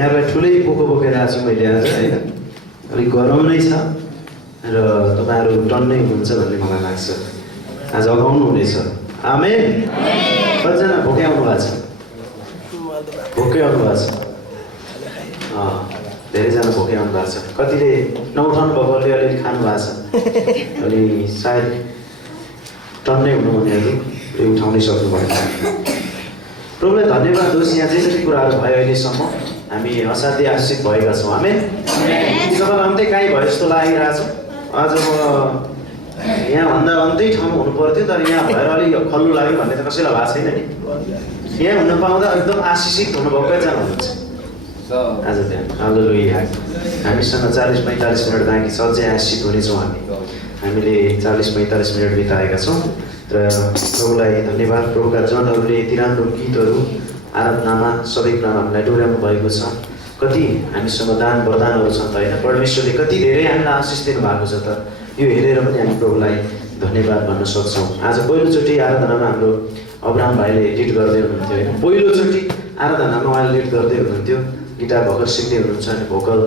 यहाँलाई ठुलै पोको बोकेर आएको छु मैले आज होइन अलिक गरम नै छ र तपाईँहरू टन्नै हुनुहुन्छ भन्ने मलाई लाग्छ आज अगाउनु हुनेछ आमेन कतिजना भोकै आउनु भएको छ भोकै आउनु भएको छ धेरैजना भोकै आउनु भएको छ कतिले नउठाउनु भएकोले अलिअलि खानु भएको छ अनि सायद टन्नै हुनु भनेहरू उठाउनै सक्नु भएन प्रभुलाई धन्यवाद होस् यहाँ जे जति कुराहरू भयो अहिलेसम्म हामी असाध्यै आशिषित भएका छौँ आमेन तपाईँलाई अन्तै काहीँ भयो जस्तो लागिरहेछ आज म यहाँभन्दा अन्तै ठाउँ हुनु पर्थ्यो तर यहाँ भएर अलिक खल्लो लाग्यो भन्ने त कसैलाई भएको छैन नि यहाँ हुन पाउँदा एकदम आशिषित हुनुभएको कतिजना हुनुहुन्छ आज त्यहाँ हालेलुया हामीसँग 40-45 मिनट बाँकी छ अझै आशिषित हुनेछौँ हामीले 40-45 मिनट बिताएका छौँ र प्रभुलाई धन्यवाद प्रभुका जनहरूले यति राम्रो गीतहरू आराधनामा सबै कुरामा हामीलाई डोर्याउनु भएको छ कति हामीसँग दान वरदानहरू छन् त होइन परमेश्वरले कति धेरै हामीलाई आशिष दिनु भएको छ त यो हेरेर पनि हामी प्रभुलाई धन्यवाद भन्न सक्छौँ आज पहिलोचोटि आराधनामा हाम्रो अब्राम भाइले लिड गर्दै हुनुहुन्थ्यो होइन पहिलोचोटि आराधनामा उहाँले लिड गर्दै हुनुहुन्थ्यो गिटार भर्खर सिक्दै हुनुहुन्छ अनि भोकल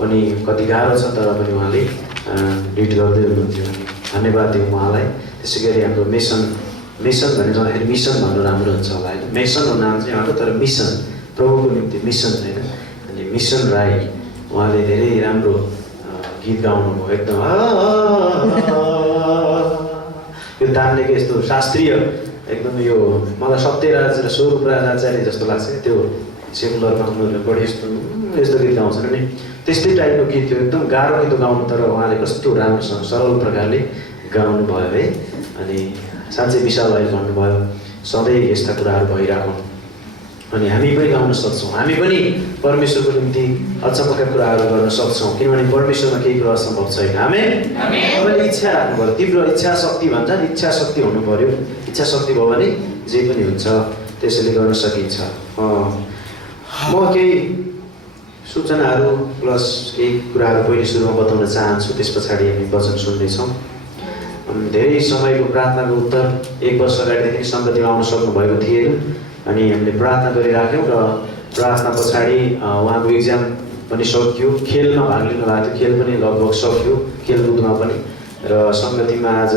पनि कति गाह्रो छ तर पनि उहाँले लिड गर्दै हुनुहुन्थ्यो धन्यवाद दिउँ उहाँलाई त्यसै गरी हाम्रो मिसन भने जाँदाखेरि मिसन भन्नु राम्रो हुन्छ होला होइन मिसन हो नाम चाहिँ उहाँको तर मिसन प्रभुको निम्ति मिसन होइन अनि मिसन राई उहाँले धेरै राम्रो गीत गाउनुभयो एकदम यो तान्नेको यस्तो शास्त्रीय एकदम यो मलाई सत्यराज र स्वरूपराज आचार्य जस्तो लाग्छ त्यो सेकुलरमा उनीहरूले बढी यस्तो गीत गाउँछन् नि त्यस्तै टाइपको गीत थियो एकदम गाह्रो गीत गाउनु तर उहाँले कस्तो राम्रोसँग सरल प्रकारले गाउनु भयो है अनि साँच्चै विशाल भाइले भन्नुभयो सधैँ यस्ता कुराहरू भइरहेको अनि हामी पनि गाउन सक्छौँ हामी पनि परमेश्वरको निम्ति अचम्मका कुराहरू गर्न सक्छौँ किनभने परमेश्वरमा केही कुरा असम्भव छैन आमेन तपाईँले इच्छा राख्नु पर्यो तीव्र इच्छा शक्ति भन्छ नि इच्छा शक्ति हुनु पर्यो इच्छा शक्ति भयो भने जे पनि हुन्छ त्यसैले गर्न सकिन्छ म केही सूचनाहरू प्लस केही कुराहरू पहिले सुरुमा बताउन चाहन्छु त्यस पछाडि हामी वचन सुन्नेछौँ धेरै समयको प्रार्थनाको उत्तर 1 वर्ष अगाडिदेखि सङ्गतिमा आउन सक्नुभएको थिएन अनि हामीले प्रार्थना गरिराख्यौँ र प्रार्थना पछाडि उहाँको इक्जाम पनि सकियो खेलमा भाग लिनु भएको थियो खेल पनि लगभग सक्यो खेलकुदमा पनि र सङ्गतिमा आज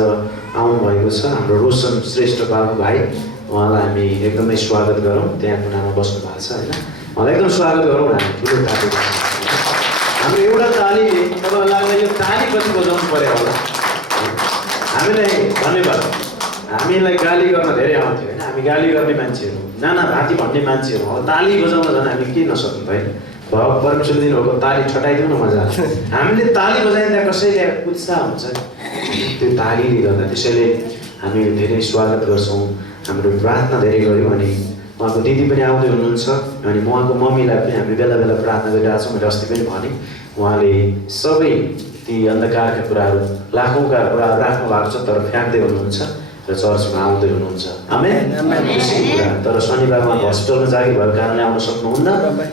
आउनुभएको छ हाम्रो रोशन श्रेष्ठ बाबु भाइ उहाँलाई हामी एकदमै स्वागत गरौँ त्यहाँ कुनामा बस्नु भएको छ होइन उहाँलाई एकदम स्वागत गरौँ हामी ठुलो ताली हाम्रो एउटा तालीले तपाईँलाई लाग्दा यो ताली कति बजाउनु पऱ्यो होला हामीलाई धन्यवाद हामीलाई गाली गर्न धेरै आउँथ्यो होइन हामी गाली गर्ने मान्छेहरू नाना भाती भन्ने मान्छेहरू हो ताली बजाउन झन् हामी के नसक्नु होइन परमेश्वरले दिनुभएको ताली छटाइदिउँ न मजा हामीले ताली बजाइँदा कसैले उत्साह हुन्छ त्यो तालीले गर्दा त्यसैले हामी धेरै स्वागत गर्छौँ हाम्रो प्रार्थना धेरै गऱ्यौँ अनि उहाँको दिदी पनि आउँदै हुनुहुन्छ अनि उहाँको मम्मीलाई पनि हामी बेला बेला प्रार्थना गरिरहेको छौँ मैले अस्ति पनि भने उहाँले सबै ती अन्धकारका कुराहरू लाखौँका कुराहरू राख्नु भएको छ तर फ्याँक्दै हुनुहुन्छ र चर्चमा आउँदै हुनुहुन्छ आमेन तर शनिबार उहाँको हस्पिटलमा जागिर भएको कारणले आउन सक्नुहुन्न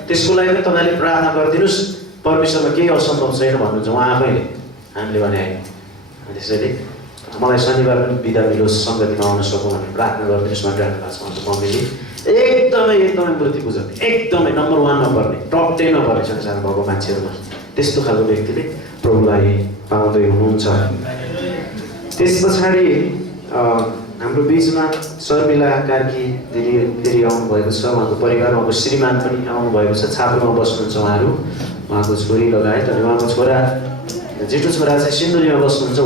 त्यसको लागि पनि तपाईँले प्रार्थना गरिदिनुहोस् परमेश्वरमा केही असम्भव छैन भन्नुहुन्छ उहाँ आफैले हामीले भने आयो त्यसैले मलाई शनिबार पनि बिदा मिलोस् सङ्गतिमा आउन सकौँ भनेर प्रार्थना गरिदिनुहोस् भनेर राख्नु भएको छ उहाँको मम्मीले एकदमै मूर्ति पूजक एकदमै नम्बर 1 नपर्ने टप 10 नपर्ने संसारमा भएको मान्छेहरूमा त्यस्तो खालको व्यक्तिले प्रभुलाई पाउँदै हुनुहुन्छ त्यस पछाडि हाम्रो बिचमा शर्मिला कार्की दिदी फेरि आउनुभएको छ उहाँको परिवार उहाँको श्रीमान पनि आउनुभएको छ छाप्रोमा बस्नुहुन्छ उहाँको छोरी लगायत अनि उहाँको छोरा जेठो छोरा चाहिँ सिन्धुलीमा बस्नुहुन्छ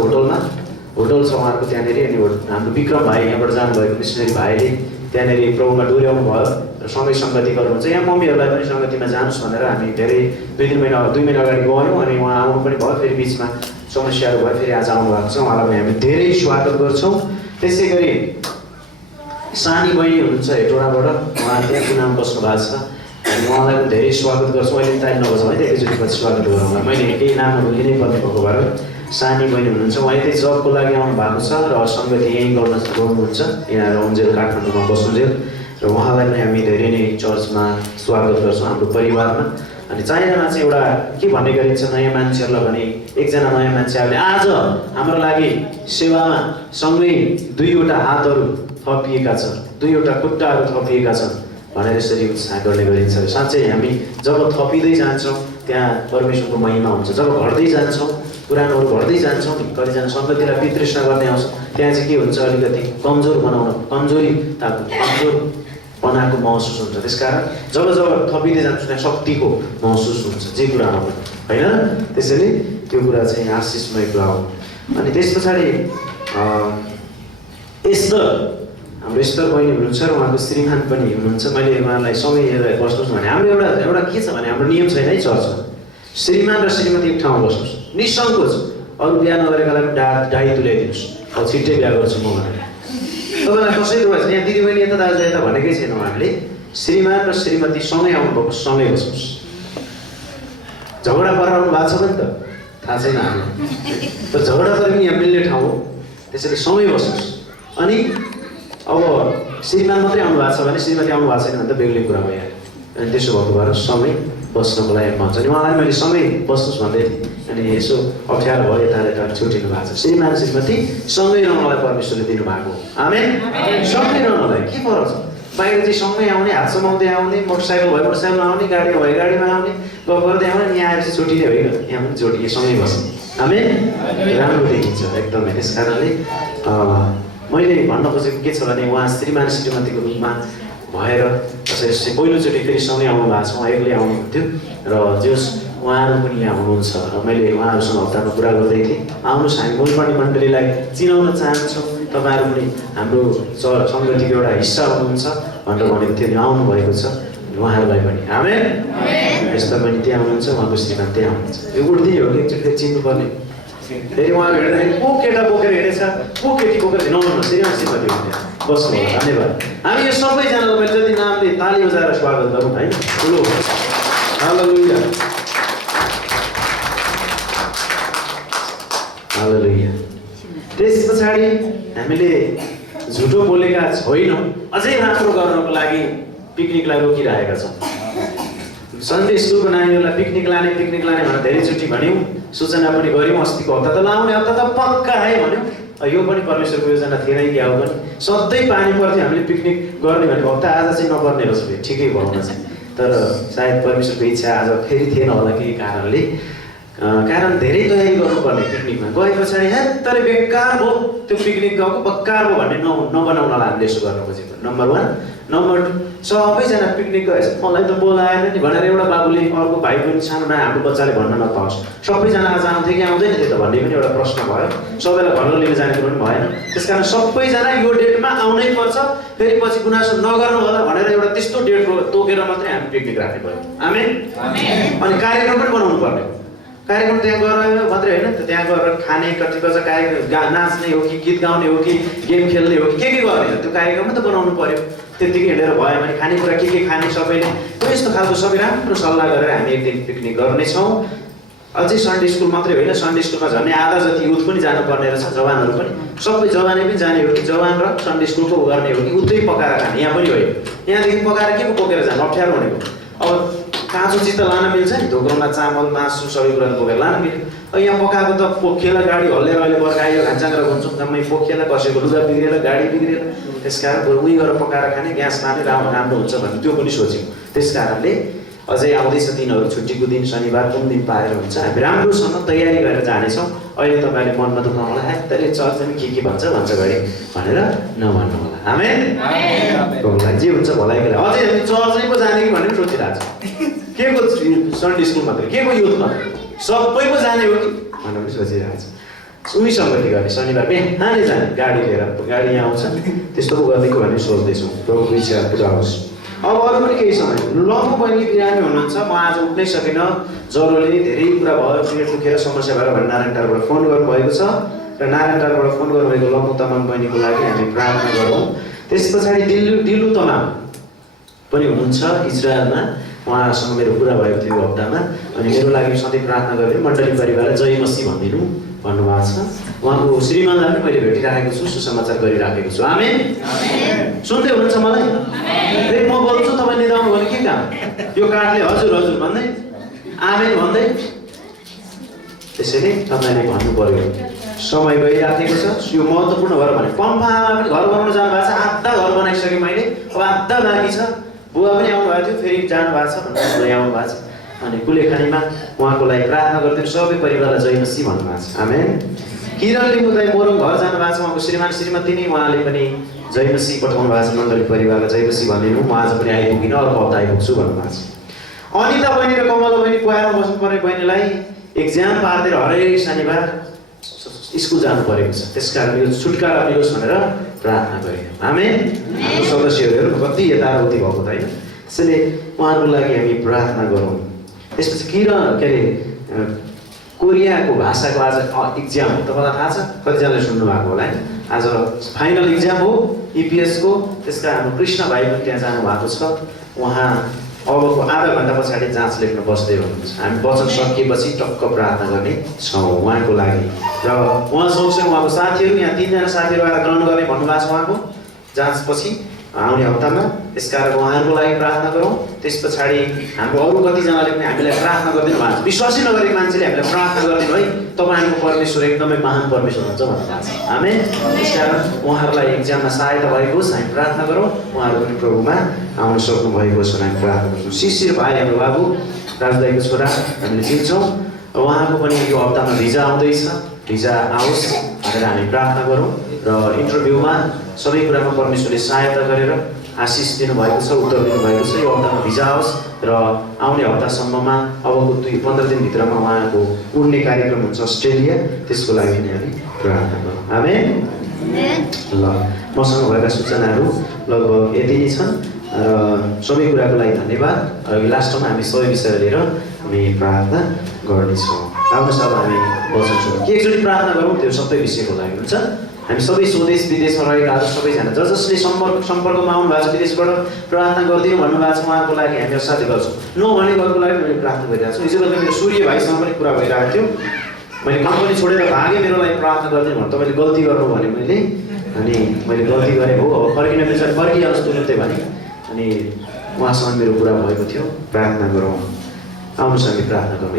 होटल छ उहाँहरूको त्यहाँनिर अनि हाम्रो विक्रम भाइ यहाँबाट जानुभएको मिसनरी भाइले त्यहाँनिर प्रभुमा डोर्याउनु भयो र सँगै सङ्गति गर्नुहुन्छ यहाँ मम्मीहरूलाई पनि सङ्गतिमा जानुहोस् भनेर हामी धेरै 2 महिना अगाडि गयौँ अनि उहाँ आउनु पनि भयो फेरि बिचमा समस्याहरू भयो फेरि आज आउनु भएको छ उहाँलाई पनि हामी धेरै स्वागत गर्छौँ त्यसै गरी सानी बहिनी हुनुहुन्छ हेटोडाबाट उहाँ त्यहाँ कुनामा बस्नु भएको छ हामी उहाँलाई पनि धेरै स्वागत गर्छौँ अहिले टाइम नबजाउँ है एकैचोटि पछि स्वागत गरौँ मैले केही नामहरू लिनै पर्ने भएको भएर सानी बहिनी हुनुहुन्छ उहाँ यतै जबको लागि आउनु भएको छ र सङ्गति यहीँ गर्नुहुन्छ यहाँ रन्जेल काठमाडौँमा बस्नुजेल र उहाँलाई पनि हामी धेरै नै चर्चमा स्वागत गर्छौँ हाम्रो परिवारमा अनि चाइनामा चाहिँ एउटा के भन्ने गरिन्छ नयाँ मान्छेहरूलाई भने एकजना नयाँ मान्छेहरूले आज हाम्रो लागि सेवामा सँगै 2वटा हातहरू थपिएका छन् 2वटा खुट्टाहरू थपिएका छन् भनेर यसरी उत्साह गर्ने गरिन्छ। साँच्चै हामी जब थपिँदै जान्छौँ त्यहाँ परमेश्वरको महिमा हुन्छ। जब घट्दै जान्छौँ, पुरानोहरू घट्दै जान्छौँ, कतिजना सङ्गतिर वितृष्णा गर्ने आउँछ, त्यहाँ चाहिँ के हुन्छ, अलिकति कमजोरपनाको महसुस हुन्छ। त्यसकारण जब थपिँदै जान्छ त्यहाँ शक्तिको महसुस हुन्छ, जे कुरामा पनि, होइन? त्यसैले त्यो कुरा चाहिँ आशिषमय कुरा हो। अनि त्यस पछाडि हाम्रो स्तर बहिनी हुनुहुन्छ र उहाँको श्रीमान पनि हुनुहुन्छ। मैले उहाँलाई सँगै हेरेर बस्नुहोस् भने हाम्रो एउटा के छ भने हाम्रो नियम छैन है चर्चमा, श्रीमान र श्रीमती एक ठाउँमा बस्नुहोस्, निसङ्कोच। अरू बिहा नगरेकालाई डाई तुल्याइदिनुहोस्, अब छिट्टै बिहा गर्छु म भनेर। तपाईँलाई कसैले भएछ यहाँ दिदीबहिनी यता दाजु यता भनेकै छैन। उहाँहरूले श्रीमान र श्रीमती सँगै आउनुभएको, सँगै बस्नुहोस्। झगडा पराउनु भएको छ भने त थाहा छैन हामीलाई, तर झगडा पनि यहाँ मिल्ने ठाउँ हो। त्यसैले सँगै बस्नुहोस्। अनि अब श्रीमान मात्रै आउनु भएको छ भने, श्रीमती आउनु भएको छैन भने त बेग्लै कुरा भयो। अनि त्यसो भएको भएर सँगै बस्नको लागि भन्छ। अनि उहाँलाई मैले सँगै बस्नुहोस् भन्दै थिएँ, अनि यसो अप्ठ्यारो भयो, यता छुटिनु भएको छ। श्रीमान श्रीमती सँगै रहनलाई परमेश्वरले दिनुभएको हो। आमेन। सँगै रहनलाई के फरक छ? बाहिर चाहिँ सँगै आउने, हात समाउँदै आउने, मोटरसाइकल भयो मोटरसाइकलमा आउने, गाडी भयो गाडीमा आउने, गफ गर्दै आउने, अनि यहाँ आएपछि छुट्टिने होइन, यहाँ पनि जोडिए सँगै बस्ने। आमेन। राम्रो देखिन्छ एकदमै। त्यस कारणले मैले भन्न खोजेको के छ भने उहाँ श्रीमान श्रीमतीको रूपमा भएर कसरी पहिलोचोटि फेरि सँगै आउनु भएको छ। उहाँ एक्लै आउनुहुन्थ्यो र जस उहाँहरू पनि यहाँ हुनुहुन्छ र मैले उहाँहरूसँग हप्तामा कुरा गर्दै थिएँ। आउनुहोस्, हामी मूलपर्णी मण्डलीलाई चिनाउन चाहन्छौँ, तपाईँहरू पनि हाम्रो सङ्गतिको एउटा हिस्सा हुनुहुन्छ भनेर भनेको थियो। आउनुभएको छ उहाँहरूलाई पनि। आमेन। यस्तो पनि त्यहाँ हुनुहुन्छ, उहाँको श्रीमान त्यहाँ हुनुहुन्छ। यो उठ्दै हो कि एकचोटि चिन्नुपर्ने। फेरि उहाँहरू हेर्दाखेरि को केटा बोकेर हिँडेछ, को केटी बोकेर नहुनु, श्रीमान श्रीमती हुँदैन। बस्नु, धन्यवाद। हामी यो सबैजनालाई मैले जति नामले ताली बजाएर स्वागत गरौँ है। ठुलो हालेलुया, हालेलुया। त्यस पछाडि हामीले झुटो बोलेका छैनौँ, अझै राम्रो गर्नको लागि पिकनिकलाई रोकिरहेका छौँ। सन्डे स्कुलको नानीहरूलाई पिकनिक लाने भनेर धेरैचोटि भन्यौँ, सूचना पनि गऱ्यौँ। अस्तिको हप्ता त आउने हप्ता त पक्का है भन्यौँ। यो पनि परमेश्वरको योजना थिएन कि अब पनि सधैँ पानी पर्थ्यो, हामीले पिकनिक गर्ने भनेको हप्ता आज चाहिँ नपर्ने रहेछ। फेरि ठिकै भएन चाहिँ, तर सायद परमेश्वरको इच्छा आज फेरि थिएन होला केही कारणले। कारण धेरै तयारी गर्नुपर्ने पिकनिकमा गए पछाडि तर बेकार भयो त्यो पिकनिक गएको, बक्कार भयो भन्ने नबनाउनलाई हामीले यसो गर्न खोजेको। नम्बर 1। नम्बर 2, सबैजना पिकनिक गएछ, मलाई त बोलाएन नि भनेर एउटा बाबुले अर्को भाइ पनि सानोमा हाम्रो बच्चाले भन्न नपाओस्। सबैजना आज आउँथे कि आउँदैन थियो त भन्ने पनि एउटा प्रश्न भयो। सबैलाई घर लिएर जाने कुरो पनि भएन। त्यस कारण सबैजना यो डेटमा आउनै पर्छ, फेरि पछि गुनासो नगर्नु होला भनेर एउटा त्यस्तो डेट तोकेर मात्रै हामी पिकनिक राख्ने भयो। आमेन। अनि कार्यक्रम पनि बनाउनु पर्ने। कार्यक्रम त्यहाँ गएर मात्रै होइन, त्यहाँ गएर खाने कति कति कार्यक्रम, नाच्ने हो कि गीत गाउने हो कि गेम खेल्ने हो कि के गर्ने, त्यो कार्यक्रम त बनाउनु पर्यो। त्यतिकै हिँडेर भयो भने खानेकुरा के खाने सबैले यस्तो खालको सबै राम्रो सल्लाह गरेर हामी एक दिन पिकनिक गर्नेछौँ। अझै सन्डे स्कुल मात्रै होइन, सन्डे स्कुलमा झन् आधा जति युथ पनि जानुपर्ने रहेछ, जवानहरू पनि। सबै जवानै पनि जाने हो कि जवान र सन्डे स्कुलको गर्ने हो कि उतै पकाएर खाने, यहाँ पनि होइन। यहाँदेखि पकाएर के को बोकेर जानु अप्ठ्यारो भनेको। अब काँचो चिज त लान मिल्छ नि, ढोक्रोमा चामल मासु सबै कुरा बोकेर लान मिल्यो। यहाँ पकाएको त पोखिएला गाडी हल्लेर अहिले बर्खायो घान्चाङ र हुन्छौँ जम्मै पोखिएला, कसैको लुगा बिग्रेर गाडी बिग्रेर। त्यस कारण उही गरेर पकाएर खाने, ग्यास लाने राम्रो हुन्छ भन्ने त्यो पनि सोच्यौँ। त्यस कारणले अझै आउँदैछ दिनहरू, छुट्टीको दिन शनिबार कुन दिन पाएर हुन्छ, हामी राम्रोसँग तयारी गरेर जानेछौँ। अहिले तपाईँले मन नदुख्नु होला, हेत्तैले चर्च पनि के भन्छ घरि भनेर नभन्नु होला। आमेन। जे हुन्छ भलाइको लागि अझै हामी चर्च नै पो जाने कि भनेर सोचिरहेको छ। के को सन्डे स्कुल मात्रै, के को युथ मात्रै, सबै पो जाने हो कि भनेर पनि सोचिरहेको छ। उही सङ्गति गर्ने, शनिबार बिहानै जाने गाडी लिएर, गाडी यहाँ आउँछ त्यस्तो पो गर्नेको भनेर सोच्दैछौँ। प्रभुको इच्छा पुरा होस्। अब अरू पनि केही समय लम्बु बहिनी बिरामी हुनुहुन्छ, म आज उठ्नै सकिनँ, ज्वरोले धेरै कुरा भयो, पेट दुखेर समस्या भएर भनेर नारायण टारबाट फोन गर्नुभएको छ र नारायण टारबाट फोन गर्नुभएको लम्बु तामाङ बहिनीको लागि हामी प्रार्थना गरौँ। त्यस पछाडि दिलु तामाङ पनि हुनुहुन्छ इजरायलमा, उहाँसँग मेरो कुरा भएको थियो हप्तामा। अनि मेरो लागि सधैँ प्रार्थना गरेर मण्डली परिवारलाई जय मसीह भनिदिनु भन्नुभएको छ। उहाँको श्रीमानलाई पनि मैले भेटिराखेको छु, सुसमाचार गरिराखेको छु। आमेन। सुन्दै हुनुहुन्छ मलाई? फेरि म बोल्छु, तपाईँ निदाउनु भने के काम? यो काठले हजुर हजुर भन्दै आमेन भन्दै त्यसैले तपाईँले भन्नु पर्यो। समय गइराखेको छ, यो महत्त्वपूर्ण भएर भने पम्फामा पनि घर बनाउन जानु भएको छ, आधा घर बनाइसकेँ मैले, अब आधा बाँकी छ। बुवा पनि आउनुभएको थियो, फेरि जानुभएको छ भनेर बुवा आउनुभएको छ। अनि कुलेखानीमा उहाँको लागि प्रार्थना गरिदिनु, सबै परिवारलाई जय मसीह भन्नुभएको छ। आमेन। किरण लिम्बुदाई मोरङ घर जानुभएको छ, उहाँको श्रीमान श्रीमती नि उहाँले पनि जय मसीह पठाउनु भएको छ। मण्डली परिवारलाई जय मसीह भनिदिनु, म आज पनि आइपुगिनँ, अर्को हप्ता आइपुग्छु भन्नुभएको छ। अनिता बहिनी र कमला बहिनी कुवारमा बस्नुपर्ने बहिनीलाई एक्जाम पारिदिएर हरेक शनिबार स्कुल जानु परेको छ, त्यसकारण यो छुटकारा मिलोस् भनेर प्रार्थना गरेँ। आमेन। हाम्रो सदस्यहरू कति यताउति भएको त होइन, त्यसैले उहाँहरूको लागि हामी प्रार्थना गरौँ। त्यसपछि के अरे कोरियाको भाषाको आज इक्जाम हो, तपाईँलाई थाहा छ, कतिजनाले सुन्नु भएको होला है। आज फाइनल इक्जाम हो इपिएसको, त्यसका हाम्रो कृष्ण भाइ पनि त्यहाँ जानुभएको छ। उहाँ अबको आधा घन्टा पछाडि जाँच लेख्न बस्दै हुनुहुन्छ। हामी वचन सकिएपछि टक्क प्रार्थना गर्ने छौँ उहाँको लागि। र उहाँ सँगसँगै उहाँको साथीहरू, यहाँ 3 जना साथीहरू आएर ग्रहण गर्ने भन्नुभएको छ उहाँको जाँचपछि आउने हप्तामा। त्यसकारण उहाँहरूको लागि प्रार्थना गरौँ। त्यस पछाडि हाम्रो अरू कतिजनाले पनि हामीलाई प्रार्थना गरिदिनु भएको छ। विश्वासै नगरेको मान्छेले हामीलाई प्रार्थना गरिदिनु है, तपाईँहरूको परमेश्वर एकदमै महान परमेश्वर हुन्छ भन्नुभएको छ। आमेन। त्यसकारण उहाँहरूलाई एक्जाममा सहायता भएको होस्, हामी प्रार्थना गरौँ। उहाँहरू पनि प्रभुमा आउन सक्नु भएको छ, हामी प्रार्थना गर्छौँ। शिशिर भाइ हाम्रो बाबु राजदाईको छोरा हामीले चिन्छौँ, उहाँको पनि यो हप्तामा भिजा आउँदैछ, भिजा आओस् भनेर हामी प्रार्थना गरौँ। र इन्टरभ्यूमा सबै कुरामा परमेश्वरले सहायता गरेर आशिष दिनुभएको छ, उत्तर दिनुभएको छ। यो हप्तामा भिजा आओस् र आउने हप्तासम्ममा अबको 15 दिनभित्रमा उहाँको उड्ने कार्यक्रम हुन्छ अस्ट्रेलिया, त्यसको लागि पनि हामी प्रार्थना गरौँ। आमेन। ल, मसँग भएका सूचनाहरू लगभग यति नै छन् र सबै कुराको लागि धन्यवाद। र लास्टमा हामी सबै विषय लिएर हामी प्रार्थना गर्नेछौँ। आउनुहोस् अब हामी वचन सुनौँ। के एकचोटि प्रार्थना गरौँ, त्यो सबै विषयको लागि हुन्छ। हामी सबै स्वदेश विदेशमा रहेकाहरू सबैजना जसले सम्पर्कमा आउनु भएको छ, विदेशबाट प्रार्थना गरिदिनु भन्नुभएको छ, उहाँको लागि हामी असाध्य गर्छौँ। नभनेकोहरूको लागि मैले प्रार्थना गरिरहेको छु। हिजो बेलुका मेरो सूर्य भाइसँग पनि कुरा भइरहेको थियो, मैले कम्पनी छोडेर भागेँ, मेरो लागि प्रार्थना गरिदिनु भने तपाईँले गल्ती गर्नु भने मैले गल्ती गरेँ हो, अब फर्किन पछाडि फर्किहाल्नुहोस् तुरुन्तै भने। अनि उहाँसँग मेरो कुरा भएको थियो। प्रार्थना गरौँ। आउनुहोस् हामी प्रार्थना गरौँ।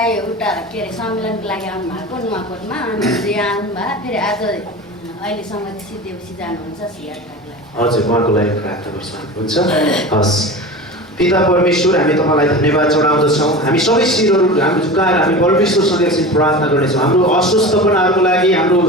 एउटा के अरे सम्मेलनको लागि आउनुभएको नुवाकोटमा, अनि यहाँ आउनुभयो, फेरि आज अहिलेसम्म सिद्धेपछि जानुहुन्छ सियारलाई। हजुर, उहाँको लागि प्रार्थना गर्छौँ। हुन्छ, हस्। पिता परमेश्वर, हामी तपाईँलाई धन्यवाद चढाउँदछौँ। हामी सबै शिरहरू हामी झुकाएर हामी परमेश्वरसँग एकछिन प्रार्थना गर्नेछौँ। हाम्रो अस्वस्थपनाहरूको लागि, हाम्रो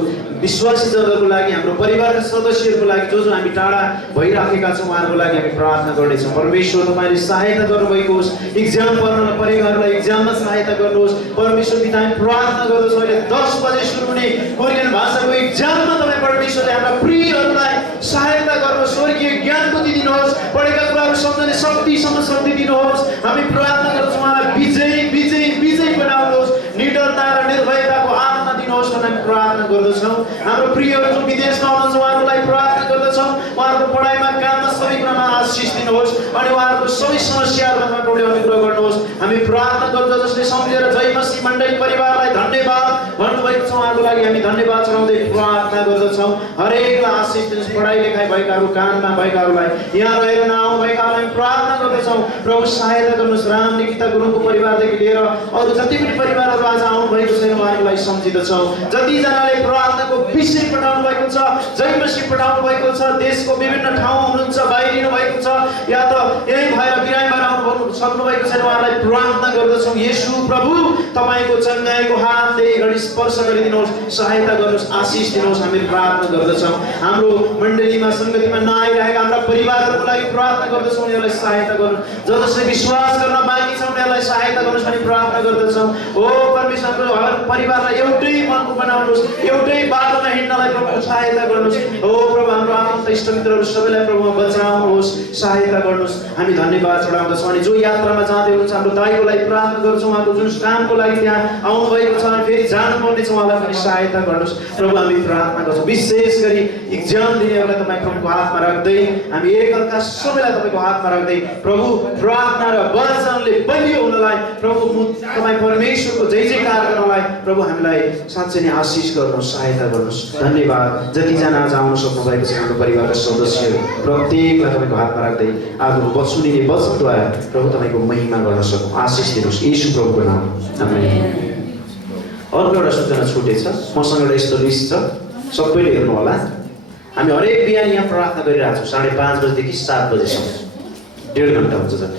विश्वासीजनहरूको लागि, हाम्रो परिवारका सदस्यहरूको लागि जो हामी टाढा भइराखेका छौँ, उहाँहरूको लागि हामी प्रार्थना गर्नेछौँ। परमेश्वर, तपाईँले सहायता गर्नुभएको होस्। इक्जाम पर्न परिवारलाई इक्जाममा सहायता गर्नुहोस्। परमेश्वर पिता, हामी प्रार्थना गर्दछौँ अहिले 10 बजे सुरु हुने कोरियन भाषाको इक्जाममा तपाईँ परमेश्वरले हाम्रा प्रियहरूलाई सहायता गर्नुहोस्, स्वर्गीय ज्ञान बुद्धि दिनुहोस्, पढेका कुराहरू सम्झने शक्ति दिनुहोस्। हामी प्रार्थना गर्छौँ उहाँलाई विजयी बनाउनुहोस्, निडरता र निर्भयताको आत्मा दिनुहोस् भनेर हामी प्रार्थना गर्दछौँ। हाम्रो प्रियहरू जो विदेशमा हुनुहुन्छ उहाँहरूको लागि प्रार्थना गर्दछौँ। उहाँहरूको पढाइमा, काममा, सबै कुरामा आशिष दिनुहोस् अनि उहाँहरूको सबै समस्याहरूमा प्रभुले अनुग्रह गर्नुहोस्। हामी प्रार्थना गर्छौँ जसले सम्झेर जय मसीह मण्डली परिवारलाई धन्यवाद भन्नुभएको छ, उहाँको लागि हामी धन्यवाद चढाउँदै प्रार्थना गर्दछौँ। हरेकलाई आशिष दिनुहोस्। पढाइ लेखाइ भएकाहरू, काममा भएकाहरूलाई, यहाँ रहेर नआउनु भएकाहरूलाई हामी प्रार्थना गर्दछौँ। प्रभु सहायता गर्नुहोस्। राम निकिता गुरुङको परिवारदेखि लिएर अरू जति पनि परिवारहरू आज आउनु भएको छैन उहाँहरूको लागि सम्झिँदछौँ। जतिजनाले प्रार्थनाको विषय पठाउनु भएको छ, जय मसीह पठाउनु भएको छ, देशको विभिन्न ठाउँमा हुनुहुन्छ, बाहिरिनु भएको छ, या त यही भएर बिरामीबाट आउनु सक्नु भएको छैन, उहाँलाई प्रार्थना गर्दछौँ। येशू प्रभु, तपाईँको चङ्गाइको हातले घडी स्पर्श गरिदिनुहोस्, सहायता गर्नुहोस्, आशिष दिनुहोस्। हामी प्रार्थना गर्दछौँ। हाम्रो मण्डलीमा सङ्गतिमा नआइरहेका हाम्रा परिवारहरूको लागि प्रार्थना गर्दछौँ, उनीहरूलाई सहायता गर्नुहोस्। जसले विश्वास गर्न बाँकी छ उनीहरूलाई सहायता गर्नुहोस् भनी प्रार्थना गर्दछौँ। ओ परमेश्वर, हर परिवारलाई एउटै मनको बनाउनुहोस्, एउटै बाटोमा हिँड्नलाई प्रभु सहायता गर्नुहोस्। ओ प्रभु, हाम्रो आफन्त इष्टमित्रहरू सबैलाई प्रभुमा बचाउनुहोस्, सहायता गर्नुहोस्। हामी धन्यवाद चढाउँदछौँ। अनि जो यात्रामा जाँदै हुनुहुन्छ हाम्रो दाइको लागि प्रार्थना गर्छौँ, उहाँको जुन कामको लागि त्यहाँ आउनुभएको छ अनि फेरि जानुपर्ने छ, उहाँलाई पनि सहायता गर्नुहोस्। प्रभु, हामी प्रार्थना गर्छौँ। विशेष गरी इक्जाम दिनेहरूलाई तपाईँ प्रभुको हातमा राख्दै, हामी एकअर्का सबैलाई तपाईँको हातमा राख्दै प्रभु प्रार्थना र वचनले बलियो हुनलाई, प्रभु तपाईँ परमेश्वरको जय जयकार गर्नलाई प्रभु हामीलाई साँच्चै नै आशिष गर्नुहोस्, सहायता गर्नुहोस्। धन्यवाद। जतिजना आज आउन सक्नु भएको छ हाम्रो परिवारका सदस्यहरू प्रत्येकलाई तपाईँको हातमा राख्दै आज सुनिने वचनद्वारा प्रभु तपाईँको महिमा गर्न सकौँ, आशिष दिनुहोस् येशू प्रभुको नाम। आमेन। अर्को एउटा सूचना छुटेछ, मसँग एउटा यस्तो लिस्ट छ, सबैले हेर्नु होला। हामी हरेक बिहान यहाँ प्रार्थना गरिरहेको छौँ 5:30 बजेदेखि 7 बजेसम्म 1.5 घन्टा हुन्छ झन्।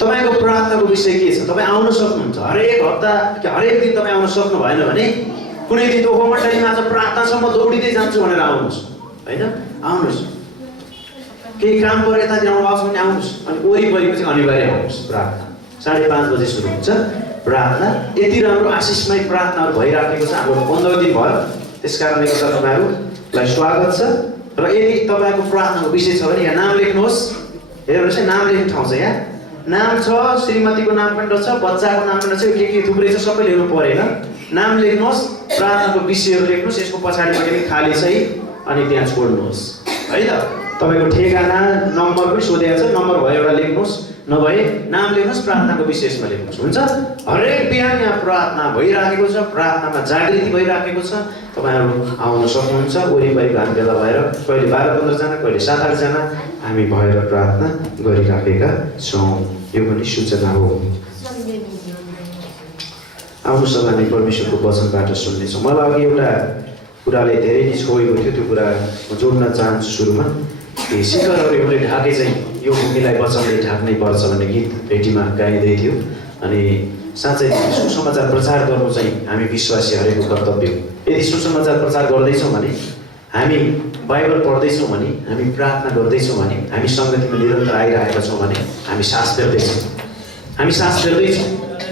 तपाईँको प्रार्थनाको विषय के छ? तपाईँ आउन सक्नुहुन्छ हरेक हप्ता हरेक दिन तपाईँ आउन सक्नु भएन भने कुनै दिन ओहो मण्डलीमा आज प्रार्थना छ म दौडिँदै जान्छु भनेर आउनुहोस् होइन, आउनुहोस्। केही काम पऱ्यो यतातिर आउनु भने आउनुहोस्। अनि वरिपरिको चाहिँ अनिवार्य आउनुहोस्। प्रार्थना 5:30 बजे सुरु हुन्छ प्रार्थना। यति राम्रो आशिषमय प्रार्थनाहरू भइराखेको छ। हाम्रो 15 दिन भयो, त्यस कारणले गर्दा तपाईँहरूलाई स्वागत छ। र यदि तपाईँको प्रार्थनाको विषय छ भने यहाँ नाम लेख्नुहोस्। हेर्नुहोस् है, नाम लेख्ने ठाउँ छ यहाँ, नाम छ, श्रीमतीको नाम पनि रहेछ, बच्चाको नाम पनि रहेछ, के थुप्रै छ, सबै लेख्नु परेन। नाम लेख्नुहोस्, प्रार्थनाको विषयहरू लेख्नुहोस्, यसको पछाडिपट्टि पनि खाली छ अनि त्यहाँ छोड्नुहोस् है त। तपाईँको ठेगाना नम्बर पनि सोधेको छ, नम्बर भयो एउटा लेख्नुहोस्, नभए नाम लेख्नुहोस्, प्रार्थनाको विशेषमा लेख्नुहोस्। हुन्छ। हरेक बिहान यहाँ प्रार्थना भइराखेको छ, प्रार्थनामा जागृति भइराखेको छ। तपाईँहरू आउन सक्नुहुन्छ। वरिपरिको हामी भेला भएर कहिले 12-15 जना, कहिले 7-8 जना हामी भएर प्रार्थना गरिराखेका छौँ। यो पनि सूचना हो। आउनुहोस् अब हामी परमेश्वरको वचनबाट सुन्नेछौँ। मलाई अघि एउटा कुराले धेरै नै छोएको थियो, त्यो कुरा म जोड्न चाहन्छु सुरुमा। शिखरहरू एउटै ढाके चाहिँ यो भूमिलाई वचनले ढाक्नै पर्छ भन्ने गीत भेटीमा गाइँदै थियो। अनि साँच्चै सुसमाचार प्रचार गर्नु चाहिँ हामी विश्वासी हरेकको कर्तव्य हो। यदि सुसमाचार प्रचार गर्दैछौँ भने, हामी बाइबल पढ्दैछौँ भने, हामी प्रार्थना गर्दैछौँ भने, हामी सङ्गतिमा निरन्तर आइरहेका छौँ भने हामी सास फेर्दैछौँ। हामी सास फेर्दैछौँ।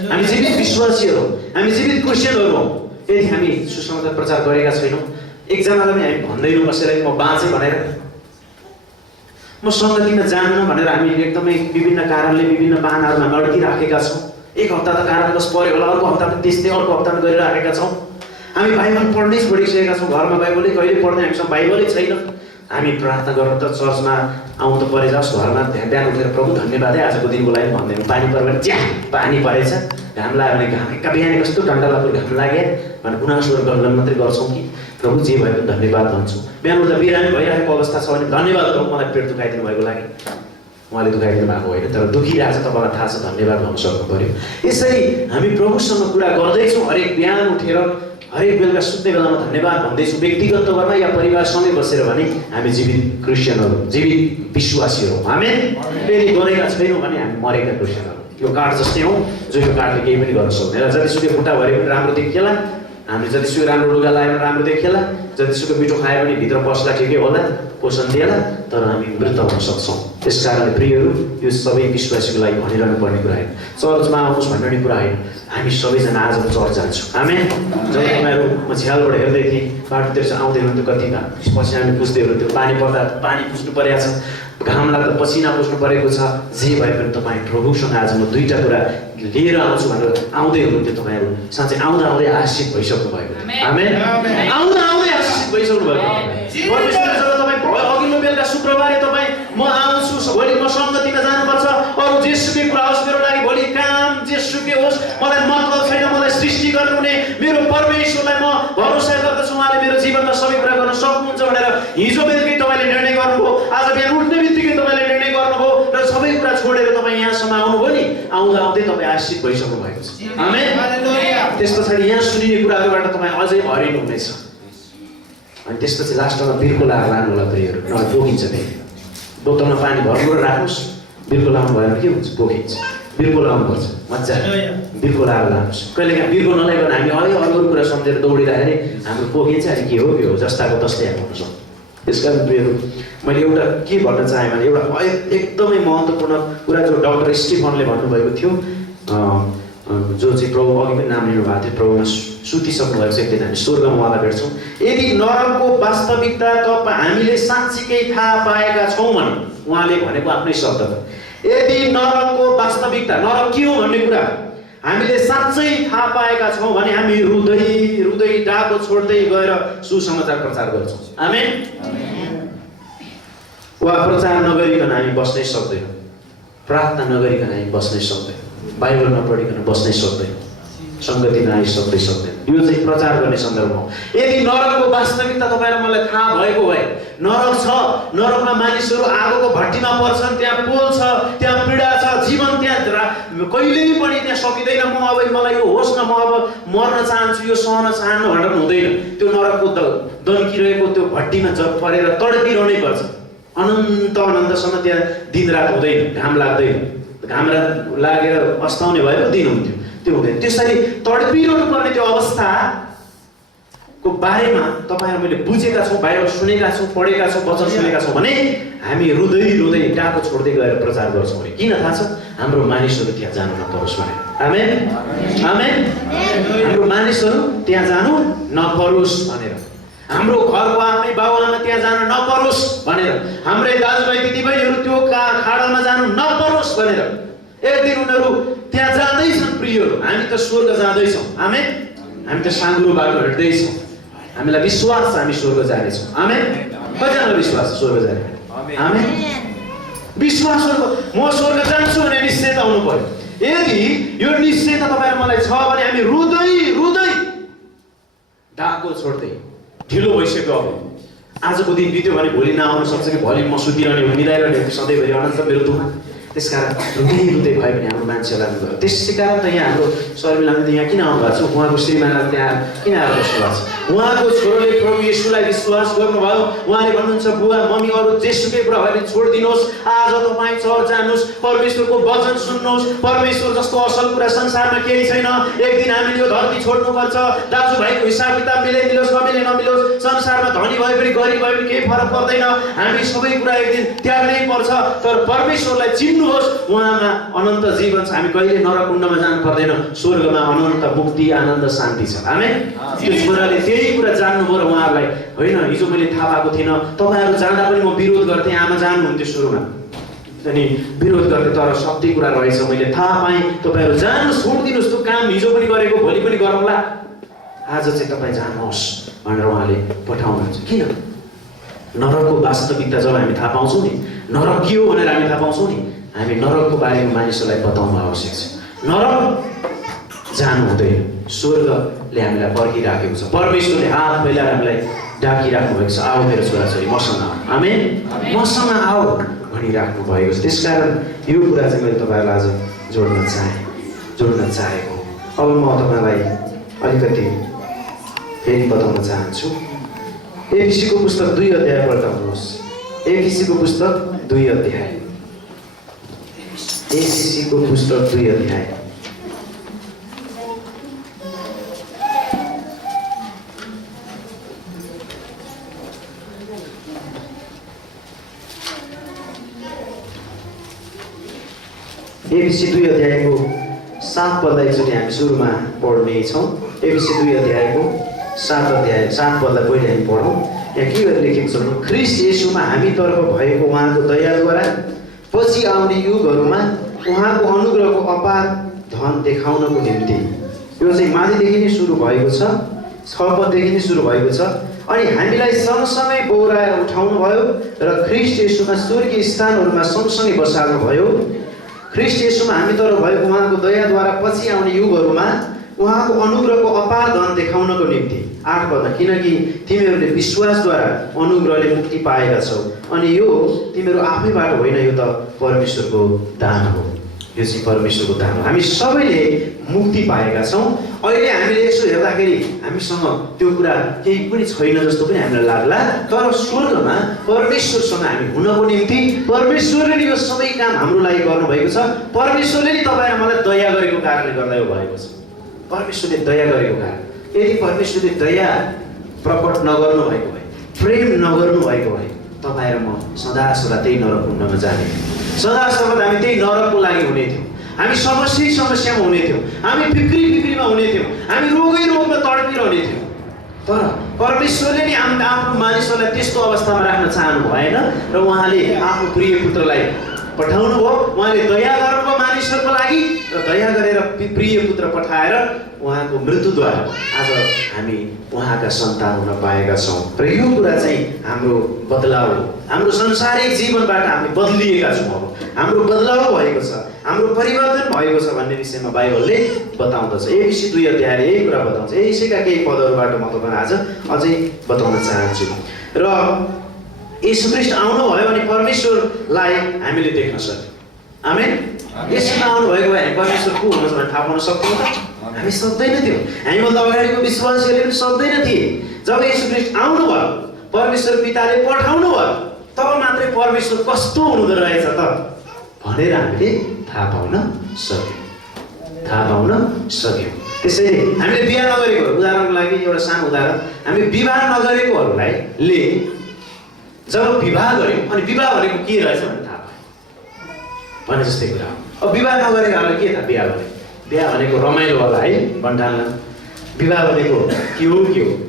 हामी जीवित विश्वासीहरू हौँ, हामी जीवित क्रिस्चियनहरू हौँ। यदि हामी सुसमाचार प्रचार गरेका छैनौँ, एकजनालाई पनि हामी भन्दैनौँ कसैलाई म बाँचेँ भनेर, म सङ्गतिमा जान्न भनेर हामी एकदमै विभिन्न कारणले विभिन्न बाहनाहरूमा लड्किराखेका छौँ। एक हप्ता त कारणवश पऱ्यो होला, अर्को हप्ता पनि त्यस्तै, अर्को हप्ता पनि गरिराखेका छौँ। हामी बाइबल पढ्नै छोडिसकेका छौँ। घरमा बाइबलै कहिले पढ्दै, हामीसँग बाइबलै छैन। हामी प्रार्थना गर्न त चर्चमा आउनु त परे जाओस्, घरमा बिहान उठेर प्रभु धन्यवाद है आजको दिनको लागि भन्दैनौँ। पानी पऱ्यो भने च्या पानी परेछ, घाम लाग्यो भने घाम एका बिहान कस्तो डन्डा लाग्यो घाम लाग्यो भनेर गुनासोहरू गर्न मात्रै गर्छौँ कि प्रभु जे भयो पनि धन्यवाद भन्छौँ। बिहान उठ्दा बिरामी भइरहेको अवस्था छ भने धन्यवाद प्रभु मलाई पेट दुखाइदिनु भएको लागि। उहाँले दुखाइदिनु भएको होइन, तर दुखिरहेको छ, तपाईँलाई थाहा छ, धन्यवाद भन्नु सक्नु पऱ्यो। यसरी हामी प्रभुसँग कुरा गर्दैछौँ। हरेक बिहान उठेर हरेक बेलुका सुत्ने बेलामा धन्यवाद भन्दैछौँ। व्यक्तिगत तवरमा या परिवारसँगै बसेर भने हामी जीवित क्रिस्चियनहरू, जीवित विश्वासीहरू हौँ। हामी यदि गरेका छैनौँ भने हामी मरेका क्रिस्चियनहरू। यो कार्ड जस्तै हौँ जो यो कार्डले केही पनि गर्न सक्दैन। जतिसुकै खुट्टा भरे पनि राम्रो देखिएला, हामीले जतिसुकै राम्रो लुगा लगायो भने राम्रो देखिएला, जतिसुकै मिठो खायो भने भित्र पस्ला ठिकै होला, पोषण दिएला, तर हामी मृत हुन सक्छौँ। त्यस कारणले प्रियहरू, यो सबै विश्वासीको लागि भनिरहनु पर्ने कुरा होइन। चर्चमा आउनुहोस् भन्ने कुरा होइन। हामी सबैजना आज चर्च जान्छौँ। हामी जब तपाईँहरू म झ्यालबाट हेर्दै थिएँ, बाटोतिर चाहिँ आउँदै हुन्थ्यो, कतिमा पसिना पुस्दै हुन्थ्यो, पानी पर्दा पानी पुस्नु परेको छ, घाम लाग्दा पसिना पुस्नु परेको छ। जे भए पनि तपाईँ प्रभुसँग आज म दुईवटा कुरा लिएर आउँछु भनेर आउँदै हुनुहुन्थ्यो। तपाईँहरू साँच्चै आउँदा आउँदै आशिषित भइसक्नु भएको। आमेन। आउँदा आउँदै आशिषित भइसक्नु भएको। तपाईँ अघिल्लो बेलुका शुक्रबारे तपाईँ म आउँछु, भोलि म सङ्गतिमा जानुपर्छ, अरू जेसुकै कुरा होस् मेरो लागि, भोलि काम जेसुकै होस्, मलाई मतलब छैन, मलाई सृष्टि गर्नुहुने मेरो परमेश्वरलाई म भरोसा गर्दछु, उहाँले मेरो जीवनमा सबै कुरा गर्न सक्नुहुन्छ भनेर हिजो बेलुकै तपाईँले निर्णय गर्नुभयो। आज बिहान उठ्ने बित्तिकै तपाईँले निर्णय गर्नुभयो र सबै कुरा छोडेर तपाईँ यहाँसम्म आउनुभयो नि, आउँदा आउँदै तपाईँ आशिषित भइसक्नु भएको छ। आमेन। त्यस पछाडि यहाँ सुनिने कुराहरूबाट तपाईँ अझै भरिनु हुनेछ। अनि त्यसपछि लास्टमा बिर्को लाएर लानु होला प्रियहरू, नभए पोखिन्छ। फेरि बोतलमा पानी भर्नु र राख्नुहोस्, बिर्को लाउनु भएन के हुन्छ, पोखिन्छ। बिर्को लाउनुपर्छ, मजाले बिर्को लाएर लानुहोस्। कहिलेकाहीँ बिर्को नलाइकन हामी अरू कुरा सम्झेर दौडिँदाखेरि हाम्रो पोखिन्छ, अनि के हो जस्ताको तस्तै हुन सक्छ। त्यस कारण प्रियहरू, मैले एउटा के भन्न चाहेँ भने एउटा एकदमै महत्त्वपूर्ण कुरा जो डाक्टर स्टिफनले भन्नुभएको थियो, जो चाहिँ प्रभु अघि पनि नाम लिनुभएको थियो, प्रभुमा सुतिसक्नु भएको छ, एकदिन हामी स्वर्गमा उहाँलाई भेट्छौँ। यदि नरकको वास्तविकता हामीले साँच्चीकै थाहा पाएका छौँ भने, उहाँले भनेको आफ्नै शब्द, यदि नरकको वास्तविकता, नरक के हो भन्ने कुरा हामीले साँच्चै थाहा पाएका छौँ भने हामी रुँदै रुँदै डाको छोड्दै गएर सुसमाचार प्रचार गर्छौँ। आमेन। वा प्रचार नगरिकन हामी बस्नै सक्दैनौँ, प्रार्थना नगरिकन हामी बस्नै सक्दैनौँ, बाइबल नपढिकन बस्नै सक्दैनौँ, सङ्गतिमा आइसक्दै सक्दैन। यो चाहिँ प्रचार गर्ने सन्दर्भ हो। यदि नरकको वास्तविकता तपाईँ र मलाई थाहा भएको भए, नरक छ, नरकमा मानिसहरू आगोको भट्टीमा पर्छन्, त्यहाँ पोल छ, त्यहाँ पीडा छ, जीवन त्यहाँ कहिल्यै पनि त्यहाँ सकिँदैन। म अब मलाई यो होस् न, म अब मर्न चाहन्छु, यो सहन चाहन्न भनेर हुँदैन। त्यो नरकको दन्किरहेको त्यो भट्टीमा जब परेर तडपिरहनै पर्छ। अनन्तसम्म त्यहाँ दिनरात हुँदैन, घाम लाग्दैन। घाम लागेर अस्ताउने भयो दिन हुन्थ्यो, त्यो हुँदैन। त्यसरी तडपिरहनु पर्ने त्यो अवस्थाको बारेमा तपाईहरु मैले बुझेका छौँ, बाइबल सुनेका छौँ, पढेका छौँ, वचन सुनेका छौँ भने हामी रुँदै रुँदै टाको छोड्दै गएर प्रचार गर्छौँ। किन थाहा छ? हाम्रो मानिसहरू त्यहाँ जानु नपरोस् भने। आमेन आमेन। हाम्रो मानिसहरू त्यहाँ जानु नपरोस् भनेर, हाम्रो घरको आफ्नै बाबुआमा त्यहाँ जानु नपरोस् भनेर, हाम्रै दाजुभाइ दिदीबहिनीहरू त्यो खाडलमा जानु नपरोस् भनेर एक दिन उनीहरू त्यहाँ जाँदैछन्। प्रियहरू, हामी त स्वर्ग जाँदैछौँ। आमेन। हामी त साँगुरो बाटो हिँड्दैछौँ। हामीलाई विश्वास छ हामी स्वर्ग जानेछौँ। आमेन। कतिजनालाई विश्वास छ स्वर्ग जाने? आमेन। विश्वास म स्वर्ग जान्छु भने निश्चयता हुनु पर्यो। यदि यो निश्चयता तपाईँ मलाई छ भने हामी रुँदै रुँदै डाको छोड्दै ढिलो भइसक्यो। अब आजको दिन बित्यो भने भोलि नआउन सक्छ कि भोलि म सुतिरहने हो, मिलाइरहने सधैँभरि अनन्त मेरो दुःख। त्यसकारण रुँदै रुँदै भयो भने हाम्रो मान्छेहरूलाई भयो। त्यसै कारण त यहाँ हाम्रो शर्मिलाले यहाँ किन आउनु भएको छ? उहाँको श्रीमानले त्यहाँ किन आएर बस्नु भएको छ? उहाँको छोरोले प्रभु येशूलाई विश्वास गर्नुभयो। उहाँले भन्नुहुन्छ बुवा मम्मी अरू जेसुकै कुरा भयो भने छोडिदिनुहोस्, आज तपाईँ चर्च जानुहोस्, परमेश्वरको वचन सुन्नुहोस्। परमेश्वर जस्तो असल कुरा संसारमा केही छैन। एक दिन हामीले यो धरती छोड्नुपर्छ। दाजुभाइको हिसाब किताब मिले मिलोस् नमिले नमिलोस्, संसारमा धनी भए पनि गरिब भए पनि केही फरक पर्दैन। हामी सबै कुरा एक दिन त्याग्नै पर्छ। तर परमेश्वरलाई चिन्नुहोस्, उहाँमा अनन्त जीवन छ। हामी कहिले नरकुण्डमा जानु पर्दैन। स्वर्गमा अनन्त मुक्ति आनन्द शान्ति छ। आमेन। त्यो छोराले त्यही कुरा जान्नुभयो र उहाँहरूलाई होइन हिजो मैले थाहा पाएको थिइनँ। तपाईँहरू जाँदा पनि म विरोध गर्थेँ, आमा जानुहुन्थ्यो सुरुमा अनि विरोध गर्थेँ, तर सत्य कुरा रहेछ मैले थाहा पाएँ। तपाईँहरू जानुहोस्, छोडिदिनुहोस्, त्यो काम हिजो पनि गरेको भोलि पनि गरौँला, आज चाहिँ तपाईँ जानुहोस् भनेर उहाँले पठाउनुहुन्छ। किन? नरकको वास्तविकता जब हामी थाहा पाउँछौँ नि, नरक के हो भनेर हामी थाहा पाउँछौँ नि, हामी नरकको बारेमा मानिसहरूलाई बताउनु आवश्यक छ। नरक जानु हुँदैन, स्वर्गले हामीलाई पर्खिराखेको छ। परमेश्वरले हात फैलाएर हामीलाई डाकिराख्नु भएको छ, आओ मेरो छोराछोरी मसँग आऊ। आमेन। मसँग आऊ भनिराख्नु भएको छ। त्यसकारण यो कुरा चाहिँ मैले तपाईँहरूलाई आज जोड्न चाहेको। अब म तपाईँलाई अलिकति फेरि बताउन चाहन्छु। एफिसीको पुस्तक 2 अध्याय पल्टाउनुहोस्। एफिसीको पुस्तक 2 अध्याय। एफिसीको पुस्तक 2 अध्याय। एफिसी 2 अध्यायको 7 पदलाई एकचोटि हामी सुरुमा पढ्नेछौँ। एफिसी 2 अध्यायको 7 पदलाई पहिले हामी पढौँ। यहाँ के गरेर लेखेको छ भने ख्रीष्ट येशूमा हामीतर्फ भएको उहाँको दयाद्वारा पछि आउने युगहरूमा उहाँको अनुग्रहको अपार धन देखाउनको निम्ति, यो चाहिँ माथिदेखि नै सुरु भएको छ, 6 पददेखि नै सुरु भएको छ। अनि हामीलाई सँगसँगै बौराएर उठाउनु भयो र ख्रीष्ट येशूमा स्वर्गीय स्थानहरूमा सँगसँगै बसाल्नु भयो। ख्रीष्ट येशूमा हामीतर्फ भएको उहाँको दयाद्वारा पछि आउने युगहरूमा उहाँको अनुग्रहको अपार धन देखाउनको निम्ति। 8 पदमा किनकि तिमीहरूले विश्वासद्वारा अनुग्रहले मुक्ति पाएका छौ, अनि यो तिमीहरू आफैबाट होइन, यो त परमेश्वरको दान हो। यो चाहिँ परमेश्वरको दान हो। हामी सबैले मुक्ति पाएका छौँ। अहिले हामीले यसो हेर्दाखेरि हामीसँग त्यो कुरा केही पनि छैन जस्तो पनि हामीलाई लाग्ला, तर स्वर्गमा परमेश्वरसँग हामी हुनको निम्ति परमेश्वरले नि यो सबै काम हाम्रो लागि गर्नुभएको छ। परमेश्वरले नि तपाईँ र मलाई दया गरेको कारणले गर्दा यो भएको छ। परमेश्वरले दया गरेको कारण। यदि परमेश्वरले दया प्रकट नगर्नु भएको भए, प्रेम नगर्नु भएको भए, तपाईँ र म सदा त्यही नरकुण्डमा जाने थियौँ। सदा हामी त्यही नरकको लागि हुने थियौँ। हामी समस्यामा हुने थियौँ। हामी फिक्रीमा हुने थियौँ। हामी रोगमा तडपिरहने थियौँ। तर परमेश्वरले नि आफ्नो मानिसहरूलाई त्यस्तो अवस्थामा राख्न चाहनु भएन र उहाँले आफ्नो प्रिय पुत्रलाई पठाउनु भयो। उहाँले दया गर्नुभयो मानिसहरूको लागि र दया गरेर प्रिय पुत्र पठाएर उहाँको मृत्युद्वारा आज हामी उहाँका सन्तान हुन पाएका छौँ। र यो कुरा चाहिँ हाम्रो बदलाव हो। हाम्रो संसारिक जीवनबाट हामी बदलिएका छौँ। अब हाम्रो बदलाव भएको छ, हाम्रो परिवर्तन भएको छ भन्ने विषयमा बाइबलले बताउँदछ। एफिसी 2 अध्यायले यही कुरा बताउँछ। यसैका केही पदहरूबाट म तपाईँलाई आज अझै बताउन चाहन्छु। र येशू ख्रीष्ट आउनुभयो भने परमेश्वरलाई हामीले देख्न सक्यौँ। आमेन। यसमा आउनुभएको भए हामी परमेश्वर को हुनुहुन्छ भने थाहा पाउन सक्थ्यौँ त? हामी सक्दैनथ्यौँ। हामीभन्दा अगाडिको विश्वासीहरूले पनि सक्दैन थिए। जब येशू ख्रीष्ट आउनुभयो, परमेश्वर पिताले पठाउनु भयो, तब मात्रै परमेश्वर कस्तो हुनुहुँदो रहेछ त भनेर हामीले थाहा पाउन सक्यौँ। त्यसैले हामीले बिहा नगरेको, उदाहरणको लागि एउटा सानो उदाहरण, हामी विवाह नगरेकोहरूलाई जब विवाह गर्यौँ अनि विवाह भनेको के रहेछ भने थाहा पायो भने जस्तै कुरा हो। अब विवाह नगरेकाहरूलाई के थाहा? बिहा भनेको रमाइलो होला है, बन्टाल्न। विवाह भनेको के हो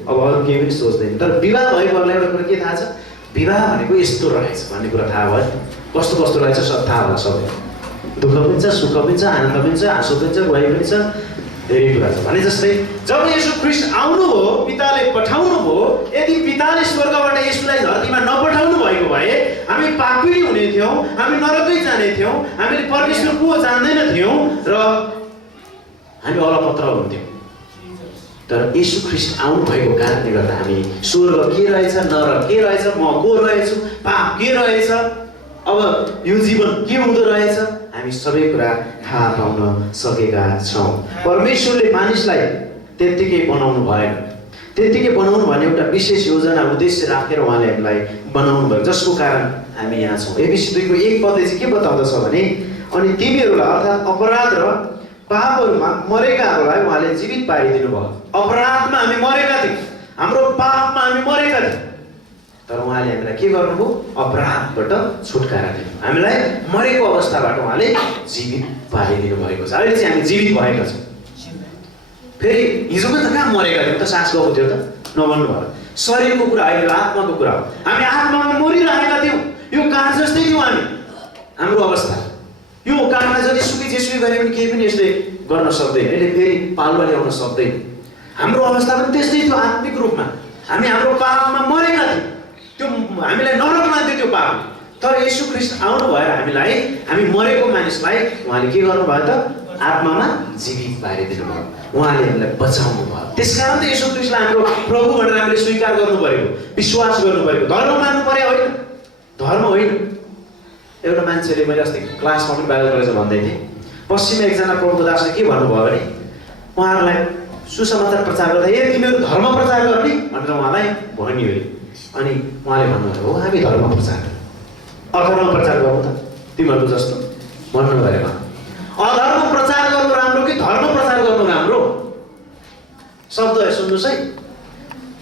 अब अरू केही पनि सोच्दैन। तर विवाह भएकोहरूलाई एउटा कुरा के थाहा छ? विवाह भनेको यस्तो रहेछ भन्ने कुरा थाहा भयो। कस्तो रहेछ सब थाहा होला सबैलाई। दुःख पनि छ, सुख पनि छ, आनन्द पनि छ, हाँसो पनि छ, गुहाइ पनि छ, धेरै कुरा छ। भने जस्तै जब येशू ख्रीष्ट आउनुभयो, पिताले पठाउनु भयो, यदि पिताले स्वर्गबाट येशूलाई धरतीमा नपठाउनु भएको भए हामी पापी हुने थियौँ, हामी नरकै जाने थियौँ, हामीले परमेश्वर को जान्दैन थियौँ र हामी अलपत्र हुन्थ्यौँ। तर येशू ख्रीष्ट आउनु भएको कारणले गर्दा हामी स्वर्ग के रहेछ, नरक के रहेछ, म को रहेछु, पाप के रहेछ, अब यो जीवन के हुँदो रहेछ, हामी सबै कुरा थाहा पाउन सकेका छौँ। परमेश्वरले मानिसलाई त्यत्तिकै बनाउनु भएन। त्यत्तिकै बनाउनु भने एउटा विशेष योजना उद्देश्य राखेर उहाँले हामीलाई बनाउनु भयो, जसको कारण हामी यहाँ छौँ। एफिसी 2 को 1 पदले चाहिँ के बताउँदछ भने, अनि तिमीहरूलाई अर्थात् अपराध र पापहरूमा मरेकाहरूलाई उहाँले जीवित पारिदिनु भयो। अपराधमा हामी मरेका थियौँ, हाम्रो पापमा हामी मरेका थियौँ, तर उहाँले हामीलाई के गर्नुभयो? अपराधबाट छुटकारा दिनु, हामीलाई मरेको अवस्थाबाट उहाँले जीवित पारिदिनु भएको छ। अहिले चाहिँ हामी जीवित भएका छौँ। फेरि हिजोको त कहाँ मरेका थियौँ त? सास गएको थियो त? नभन्नु भयो। शरीरको कुरा अहिले आत्माको कुरा हो। हामी आत्मामा मरिरहेका थियौँ। यो काठ जस्तै थियौँ हामी। हाम्रो अवस्था यो काठलाई जति सुकै जेसुकै गरे पनि केही पनि यसले गर्न सक्दैन, यसले फेरि पालुवा ल्याउन सक्दैन। हाम्रो अवस्था पनि त्यस्तै थियो आत्मिक रूपमा। हामी हाम्रो पापमा मरेका थियौँ, त्यो हामीलाई नरक मान्थ्यो त्यो पाप। तर येशू ख्रीष्ट आउनु भएर हामी मरेको मानिसलाई उहाँले के गर्नुभयो त? आत्मामा जीवित पारिदिनु भयो, उहाँले हामीलाई बचाउनु भयो। त्यसकारण त येशू ख्रीष्टलाई हाम्रो प्रभु भनेर हामीले स्वीकार गर्नु पर्यो, विश्वास गर्नु पर्यो। धर्म मान्नु पर्यो होइन, धर्म होइन। एउटा मान्छेले, मैले अस्ति क्लासमा पनि बाइबल कलेजमा भन्दै थिएँ, पश्चिममा एकजना प्रभु दासले के भन्नुभयो भने, उहाँहरूलाई सुसमाचार प्रचार गर्दा तिमीहरू धर्म प्रचार गर्ने भनेर उहाँलाई भनियो। अनि उहाँले भन्नुभयो, हो हामी धर्म प्रचार, अधर्म प्रचार गरौँ त तिमीहरूको जस्तो भन्नु गरेर। अधर्म प्रचार गर्नु राम्रो कि धर्म प्रचार गर्नु राम्रो? शब्दहरू सुन्नुहोस् है,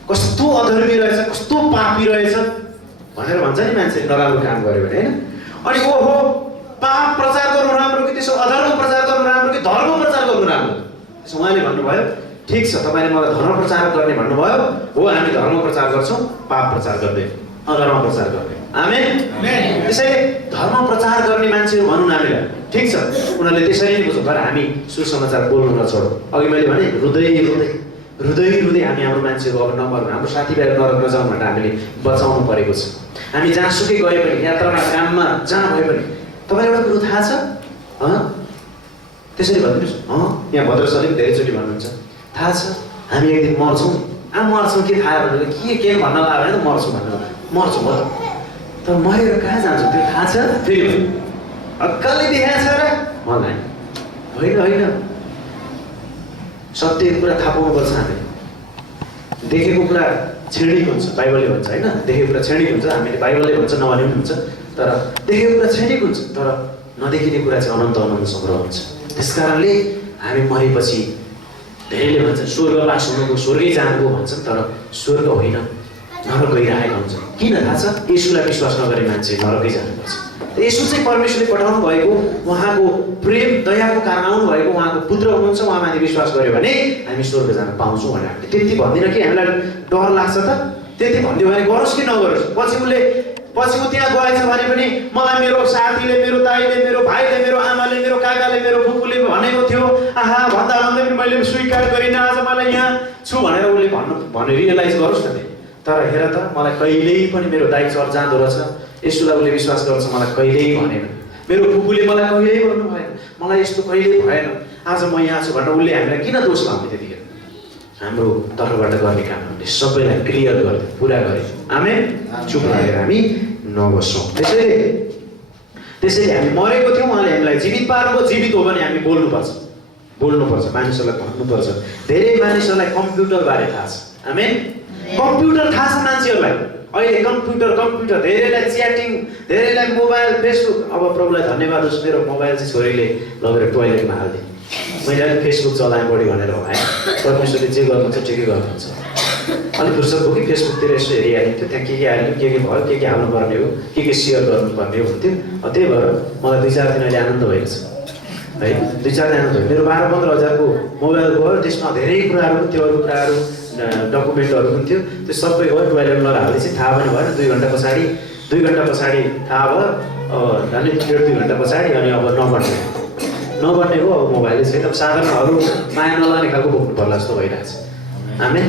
कस्तो अधर्मी रहेछ, कस्तो पापी रहेछ भनेर भन्छ नि मान्छेले नराम्रो काम गर्यो भने होइन। अनि ओहो पाप प्रचार गर्नु राम्रो कि त्यसो अधर्म प्रचार गर्नु राम्रो कि धर्म प्रचार गर्नु राम्रो? त्यसो उहाँले भन्नुभयो, ठिक छ तपाईँले मलाई धर्म प्रचार गर्ने भन्नुभयो, हो हामी धर्म प्रचार गर्छौँ, पाप प्रचार गर्दैन, अधर्म प्रचार गर्दैन। आमेन। त्यसैले धर्म प्रचार गर्ने मान्छेहरू भनौँ न हामीलाई, ठिक छ उनीहरूले त्यसरी नै बुझ्नु, तर हामी सुसमाचार बोल्नु नछोडौँ। अघि मैले भने रुँदै हामी हाम्रो मान्छेहरू अब नमर्नु, हाम्रो साथीभाइहरू नरक नजाउँ भनेर हामीले बचाउनु परेको छ। हामी जहाँसुकै गए पनि, यात्रामा, काममा, जहाँ भए पनि तपाईँलाई एउटा कुरो थाहा छ? त्यसरी भनिदिनुहोस्। यहाँ भद्रसरले पनि धेरैचोटि भन्नुहुन्छ, थाहा छ हामी एक दिन मर्छौँ। मर्छौँ के थाहा भनेर के भन्न लाग्यो भने मर्छौँ भनेर मर्छौँ हो, तर मरेर कहाँ जान्छौँ त्यो थाहा छ? फेरि अक्कलले देखाएको छ र मलाई? होइन, सत्य कुरा थाहा पाउनुपर्छ। हामीले देखेको कुरा क्षणिक हुन्छ, बाइबलले भन्छ होइन, देखेको कुरा क्षणिक हुन्छ। हामीले बाइबलले भन्छ, नभने पनि हुन्छ, तर देखेको कुरा क्षणिक हुन्छ, तर नदेखिने कुरा चाहिँ अनन्त सङ्ग्रह हुन्छ। त्यस कारणले हामी मरेपछि धेरैले भन्छ स्वर्गवास हुनुको, स्वर्गै जानुको भन्छन्, तर स्वर्ग होइन, नरक गइरहेको हुन्छ। किन थाहा छ? येशूलाई विश्वास नगरे मान्छे नरकै जानुपर्छ। येशू चाहिँ परमेश्वरले पठाउनु भएको, उहाँको प्रेम दयाको कारण आउनु भएको उहाँको पुत्र हुनुहुन्छ। उहाँमाथि विश्वास गर्यो भने हामी स्वर्ग जान पाउँछौँ भनेर हामीले त्यति भन्दिनँ कि हामीलाई डर लाग्छ त? त्यति भनिदियो भने गरोस् कि नगरोस्, पछि ऊ त्यहाँ गएछ भने पनि मलाई मेरो साथीले, मेरो दाइले, मेरो भाइले, मेरो आमाले, मेरो काकाले, मेरो फुपूले भनेको थियो, आहा भन्दा पनि मैले स्वीकार गरिनँ, आज मलाई यहाँ छु भनेर उसले भने रियलाइज गरोस् न। तर हेर त, मलाई कहिल्यै पनि मेरो दाइ चर जाँदो रहेछ, यसोलाई उसले विश्वास गर्छ, मलाई कहिल्यै भनेन। मेरो फुपूले मलाई कहिल्यै भन्नु भएन, मलाई यस्तो कहिल्यै भएन, आज म यहाँ छु भनेर उसले हामीलाई किन दोष लाउने? त्यतिखेर हाम्रो तर्फबाट गर्ने कामहरूले सबैलाई क्लियर गरे, पुरा गरे। आमेन। चुप लागेर हामी नबसौँ। त्यसैले त्यसैले हामी मरेको थियौँ, उहाँले हामीलाई जीवित पार्नुभयो। जीवित हो भने हामी बोल्नुपर्छ, मानिसहरूलाई भन्नुपर्छ। धेरै मानिसहरूलाई कम्प्युटरबारे थाहा छ, आमेन। कम्प्युटर थाहा छ मान्छेहरूलाई। अहिले कम्प्युटर धेरैलाई च्याटिङ, धेरैलाई मोबाइल, फेसबुक। अब प्रभुलाई धन्यवाद होस्, मेरो मोबाइल चाहिँ छोरीले लगेर टोइलेटमा हालिदिएँ। मैले अलिक फेसबुक चलाएँ बढी भनेर हो है। परमेश्वरले जे गर्नुहुन्छ ठिकै गर्नुहुन्छ। अलिक फुर्सद भयो कि फेसबुकतिर यसो हेरिहाल्थ्यो, त्यहाँ के हाल्यो, के भयो, के हाल्नुपर्ने हो, के सेयर गर्नुपर्ने हो हुन्थ्यो। त्यही भएर मलाई 2-4 दिन अहिले आनन्द भएको छ है। 2-4 दिन आनन्द भयो। मेरो 12-15 हजारको मोबाइल भयो, त्यसमा धेरै कुराहरू, त्यो अरू कुराहरू, डकुमेन्टहरू पनि थियो। त्यो सबै भयो टोइलेटमा लगेर हाल्दैछ। थाहा पनि भएन। 2 घन्टा पछाडि थाहा भयो। झन् 1.5-2 घन्टा पछाडि अनि अब नबन्ने हो। अब मोबाइलै छैन। साधारणहरू माया नलाने खालको बोक्नु पर्ला जस्तो भइरहेछ। आमेन।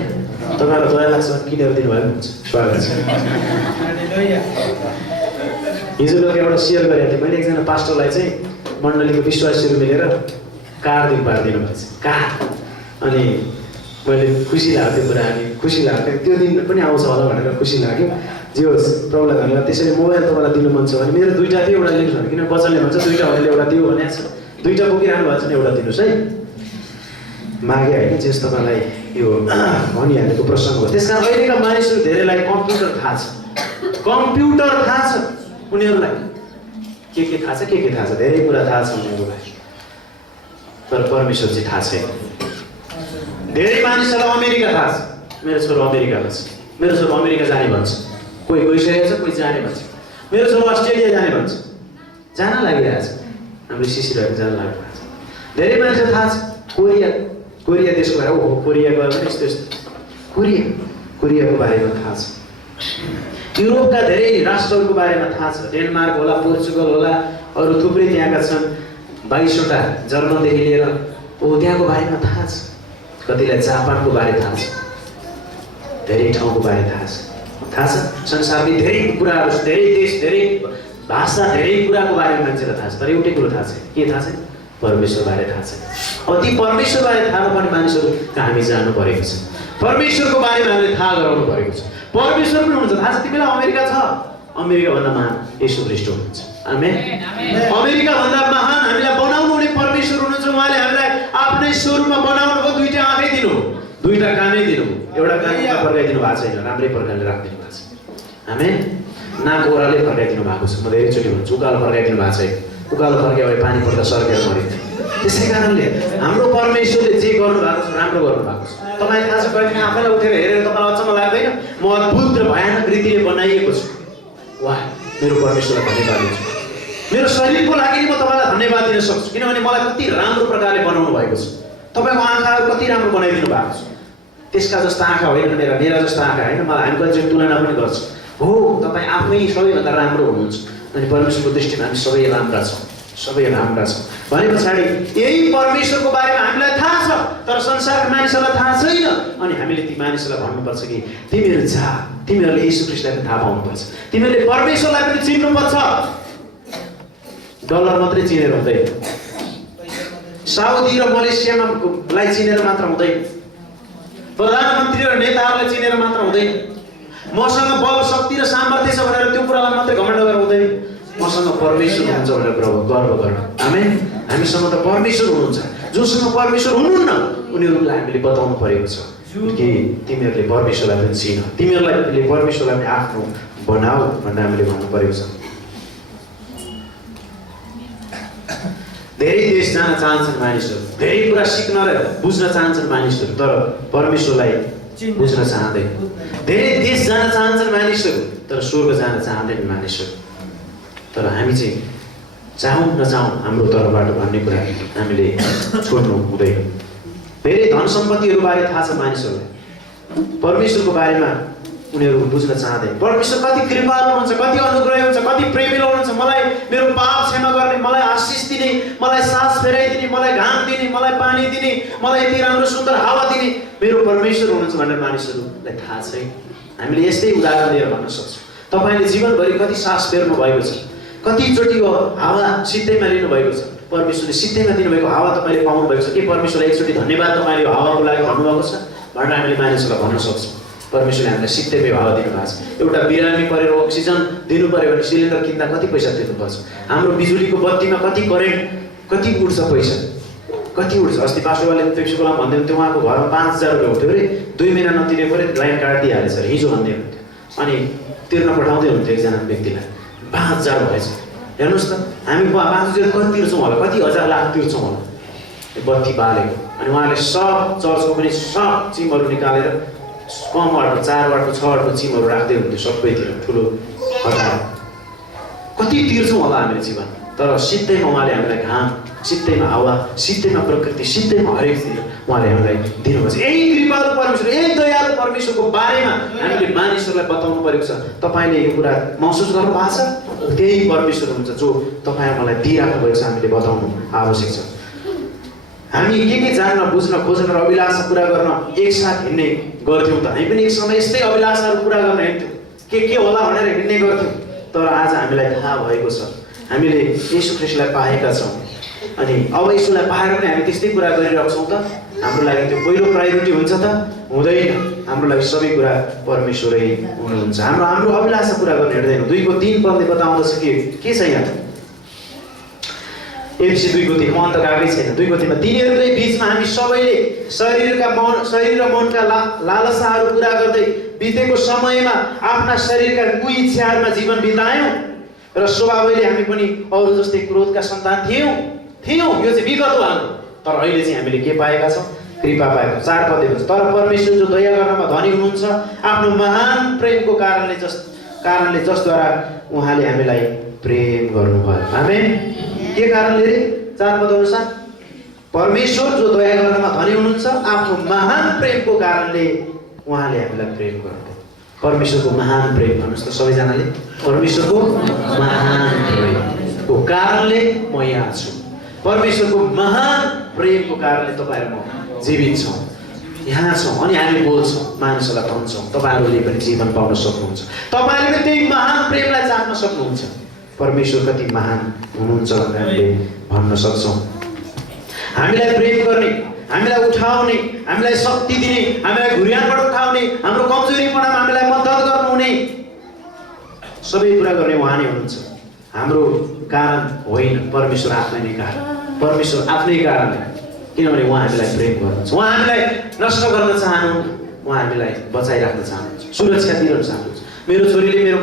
तपाईँलाई दया लाग्छ भने किनेर दिनुभयो भने हुन्छ। स्वागत छ। हिजो लोक एउटा सेयर गरेको थिएँ मैले। एकजना पास्टरलाई चाहिँ मण्डलीको विश्वासीहरू मिलेर कार पारिदिनु भएको छ, कार। अनि मैले खुसी लाग्यो त्यो कुरा। अनि खुसी लाग्यो त्यो दिन पनि आउँछ होला भनेर खुसी लाग्यो। जे होस्, प्रभुलाई धन्यवाद। त्यसैले मोबाइल तपाईँलाई दिनु मन छ भने मेरो 2टा थियो, एउटा लिनुहोस् भने, किन वचनले भन्छ 2टा भनेर एउटा दियो भनेको छ। 2टा बोकिरहनु भएको छ भने एउटा दिनुहोस् है। मागे होइन, जेस तपाईँलाई यो भनिहालेको प्रसङ्ग हो। त्यस कारण अहिलेका मानिसहरू धेरैलाई कम्प्युटर थाहा छ, उनीहरूलाई के थाहा छ, के थाहा छ, धेरै कुरा थाहा छ उनीहरूलाई। तर परमेश्वर चाहिँ थाहा छैन। धेरै मानिसहरूलाई अमेरिका थाहा छ, मेरो छोरो अमेरिकामा छ, मेरो छोरो अमेरिका जाने भन्छ। कोही गइसकेको छ, कोही जाने भन्छ। मेरो छोरो अस्ट्रेलिया जाने भन्छ, जान लागिरहेछ। हाम्रो सिसिरहेको जान लागिरहेछ। धेरै मानिसलाई थाहा छ कोरिया देशको बारे। ओहो, कोरिया गयो भने यस्तो कोरियाको बारेमा थाहा छ। युरोपका धेरै राष्ट्रहरूको बारेमा थाहा छ। डेनमार्क होला, पोर्चुगल होला, अरू थुप्रै त्यहाँका छन्। 22वटा, जर्मनदेखि लिएर त्यहाँको बारेमा थाहा छ। कतिलाई जापानको बारे थाहा छ, धेरै ठाउँको बारे थाहा छ। संसारले धेरै कुराहरू, धेरै देश, धेरै भाषा, धेरै कुराको बारेमा मान्छेलाई थाहा छ। तर एउटै कुरो थाहा छैन। के थाहा छैन? परमेश्वरबारे थाहा छैन। ती परमेश्वरबारे थाहा नपर्ने मानिसहरू कहाँ हामी जानु परेको छ। परमेश्वरको बारेमा हामीले थाहा गराउनु परेको छ। परमेश्वर पनि हुनुहुन्छ। थाहा छ तिमीलाई अमेरिका छ? अमेरिकाभन्दा महान येशू ख्रीष्ट हुनुहुन्छ। आमेन। अमेरिकाभन्दा महान हामीलाई बनाउनु हुने परमेश्वर हुनुहुन्छ। उहाँले हामीलाई आफ्नै स्वरूपमा बनाउनु भयो। 2टा आँखै दिनु, 2टा कानै दिनु। एउटा कान फर्काइदिनु भएको छैन, राम्रै प्रकारले राखिदिनु भएको छ। आमेन। नाक ओह्रालै फर्काइदिनु भएको छ। म धेरैचोटि भन्छु, उकालो फर्काइदिनु भएको छैन। उकालो फर्कायो भने पानी पर्दा सर्केर मरिन्छ। त्यसै कारणले हाम्रो परमेश्वरले जे गर्नु भएको छ राम्रो गर्नु भएको छ। तपाईँलाई थाहा छ, कहिले आफैलाई उठेर हेरेर तपाईँलाई अचम्म लाग्दैन? म अद्भुत र भयानक रीतिले बनाइएको छु। वाह, मेरो परमेश्वरलाई धन्यवाद दिन्छु। मेरो शरीरको लागि म तपाईँलाई धन्यवाद दिन सक्छु, किनभने मलाई कति राम्रो प्रकारले बनाउनु भएको छ। तपाईँको आँखाहरू कति राम्रो बनाइदिनु भएको छ। त्यसका जस्ता आँखा होइन मेरा जस्ता आँखा होइन। मलाई हामी कतिचोटि तुलना पनि गर्छ। हो, तपाईँ आफै सबैभन्दा राम्रो हुनुहुन्छ। अनि परमेश्वरको दृष्टिमा हामी सबै राम्रा छौँ, सबै राम्रा छौँ भने पछाडि यही परमेश्वरको बारेमा हामीलाई थाहा छ, तर संसारका मानिसहरूलाई थाहा छैन। अनि हामीले ती मानिसहरूलाई भन्नुपर्छ कि तिमीहरू जा, तिमीहरूले येशू ख्रीष्टलाई पनि थाहा पाउनुपर्छ, तिमीहरूले परमेश्वरलाई पनि चिन्नुपर्छ। डलर मात्रै चिनेर हुँदैन, साउदी र मलेसियामा लाई चिनेर मात्र हुँदैन, प्रधानमन्त्री र नेताहरूलाई चिनेर मात्र हुँदैन, मसँग बल शक्ति र सामर्थ्य छ भनेर त्यो कुरालाई मात्रै घमण्ड गरेर हुँदैन। मसँग परमेश्वर हुनुहुन्छ भनेर गर्व गर्नु। आमेन। हामीसँग त परमेश्वर हुनुहुन्छ। जोसँग परमेश्वर हुनुहुन्न उनीहरूलाई हामीले बताउनु परेको छ कि तिमीहरूले परमेश्वरलाई पनि चिन, तिमीहरूले परमेश्वरलाई पनि आफ्नो बनाऊ भनेर हामीले भन्नु परेको छ। धेरै देश जान चाहन्छन् मानिसहरू, धेरै कुरा सिक्न र बुझ्न चाहन्छन् मानिसहरू, तर परमेश्वरलाई बुझ्न चाहँदैन। धेरै देश जान चाहन्छन् मानिसहरू, तर स्वर्ग जान चाहँदैन मानिसहरू। तर हामी चाहिँ चाहौँ नचाहौँ हाम्रो तर्फबाट भन्ने कुरा हामीले छोड्नु हुँदैन। धेरै धन सम्पत्तिहरू बारे थाहा छ मानिसहरूलाई, परमेश्वरको बारेमा उनीहरू बुझ्न चाहँदैन। परमेश्वर कति कृपालु हुनुहुन्छ, कति अनुग्रही हुन्छ, कति प्रेमिलो हुनुहुन्छ। मलाई मेरो पाप क्षमा गर्ने, मलाई आशिष दिने, मलाई सास फेराइदिने, मलाई घाम दिने, मलाई पानी दिने, मलाई यति राम्रो सुन्दर हावा दिने मेरो परमेश्वर हुनुहुन्छ भनेर मानिसहरूलाई थाहा छैन। हामीले यस्तै उदाहरण दिएर भन्न सक्छौँ। तपाईँले जीवनभरि कति सास फेर्नु भएको छ, कतिचोटि हावा सिद्धैमा लिनुभएको छ, परमेश्वरले सिद्धैमा दिनुभएको हावा तपाईँले पाउनु भएको छ। के परमेश्वरलाई एकचोटि धन्यवाद तपाईँले यो हावाको लागि भन्नुभएको छ भनेर हामीले मानिसहरूलाई भन्न सक्छौँ। परमेश्वरले हामीलाई सित्तैमै भाव दिनुभएको छ। एउटा बिरामी परेर अक्सिजन दिनु पर्यो भने सिलिन्डर किन्दा कति पैसा तिर्नुपर्छ? हाम्रो बिजुलीको बत्तीमा कति करेन्ट, कति उठ्छ पैसा, कति उठ्छ? अस्ति पास्टरले प्रिन्सिपलमा भन्दै हुन्थ्यो उहाँको घरमा 5000 रुपियाँ उठ्यो अरे, 2 महिना नतिरे पऱ्यो लाइन काटिदिइहालेछ अरे, हिजो भन्दै हुन्थ्यो। अनि तिर्न पठाउँदै हुन्थ्यो एकजना व्यक्तिलाई, 5000 भएछ। हेर्नुहोस् त, हामी 5000 कति तिर्छौँ होला, कति हजार लाख तिर्छौँ होला बत्ती बालेको। अनि उहाँले सब चर्चको पनि सब चिमहरू निकालेर कम वाटको 4 वाटको 6 वाटको चिमहरू राख्दै हुन्थ्यो सबैतिर ठुलो हजार। कति तिर्छौँ होला हामीले जीवन? तर सित्तैमा उहाँले हामीलाई घाम, सित्तैमा हावा, सित्तैमा प्रकृति, सित्तैमा हरेक चिज उहाँले हामीलाई दिनुभएको छ। यही कृपालु परमेश्वर, यही दयालु परमेश्वरको बारेमा हामीले मानिसहरूलाई बताउनु परेको छ। तपाईँले यो कुरा महसुस गर्नु भएको छ? त्यही परमेश्वर हुन्छ जो तपाईँ मलाई दिइराख्नु भएको छ, हामीले बताउनु आवश्यक छ। हामी के जान्न बुझ्न खोज्न र अभिलाषा पुरा गर्न एकसाथ हिँड्ने गर्थ्यौँ त। हामी पनि एक समय यस्तै अभिलाषाहरू पुरा गर्न हिँड्थ्यौँ, के होला भनेर हिँड्ने गर्थ्यौँ। तर आज हामीलाई थाहा भएको छ, हामीले येशू ख्रीष्टलाई पाएका छौँ। अनि अब येशूलाई पाएर पनि हामी त्यस्तै कुरा गरिरहेको छौँ त? हाम्रो लागि त्यो पहिलो प्रायोरिटी हुन्छ त? हुँदैन। हाम्रो लागि सबै कुरा परमेश्वरै हुनुहुन्छ। हाम्रो अभिलाषा पुरा गर्न हिँड्दैन। 2:3 पदले बताउँदछ के छ यहाँ? एफसी 2:3 म अन्त गएकै छैन। 2:3 तिनीहरूकै बिचमा हामी सबैले शरीर र मनका लालसाहरू पुरा गर्दै बितेको समयमा आफ्ना शरीरका कुई इच्छाहरूमा जीवन बितायौँ र स्वभावैले हामी पनि अरू जस्तै क्रोधका सन्तान थियौँ। यो चाहिँ विगत हो हाम्रो। तर अहिले चाहिँ हामीले के पाएका छौँ? कृपा पाएको। 4 पदले भन्छ, तर परमेश्वर जो दया गर्नमा धनी हुनुहुन्छ आफ्नो महान प्रेमको कारणले जसद्वारा उहाँले हामीलाई प्रेम गर्नुभयो। आमेन। के कारणले रे? 4 पद अनुसार परमेश्वर जो दया गर्नमा धनी हुनुहुन्छ आफ्नो महान प्रेमको कारणले उहाँले हामीलाई प्रेम गर्नुभयो। परमेश्वरको महान प्रेम भन्नुहोस् त सबैजनाले। परमेश्वरको महान प्रेमको कारणले म यहाँ छु। परमेश्वरको महान प्रेमको कारणले तपाईँ र म जीवित छौँ, यहाँ छौँ। अनि हामी बोल्छौँ, मानिसहरूलाई भन्छौँ, तपाईँहरूले पनि जीवन पाउन सक्नुहुन्छ। तपाईँले पनि त्यही महान प्रेमलाई चाख्न सक्नुहुन्छ। परमेश्वर कति महान हुनुहुन्छ भनेर हामीले भन्न सक्छौँ। हामीलाई प्रेम गर्ने, हामीलाई उठाउने, हामीलाई शक्ति दिने, हामीलाई घुर्यानबाट उठाउने, हाम्रो कमजोरीपनामा हामीलाई मद्दत गर्नुहुने, सबै कुरा गर्ने उहाँ नै हुनुहुन्छ। हाम्रो कारण होइन, परमेश्वर आफै नै कारण। परमेश्वर आफ्नै कारणले, किनभने उहाँ हामीलाई प्रेम गर्नुहुन्छ। उहाँ हामीलाई नष्ट गर्न चाहनुहुन्छ, उहाँ हामीलाई बचाइराख्न चाहनुहुन्छ, सुरक्षा दिन चाहनुहुन्छ। मेरो छोरीले मेरो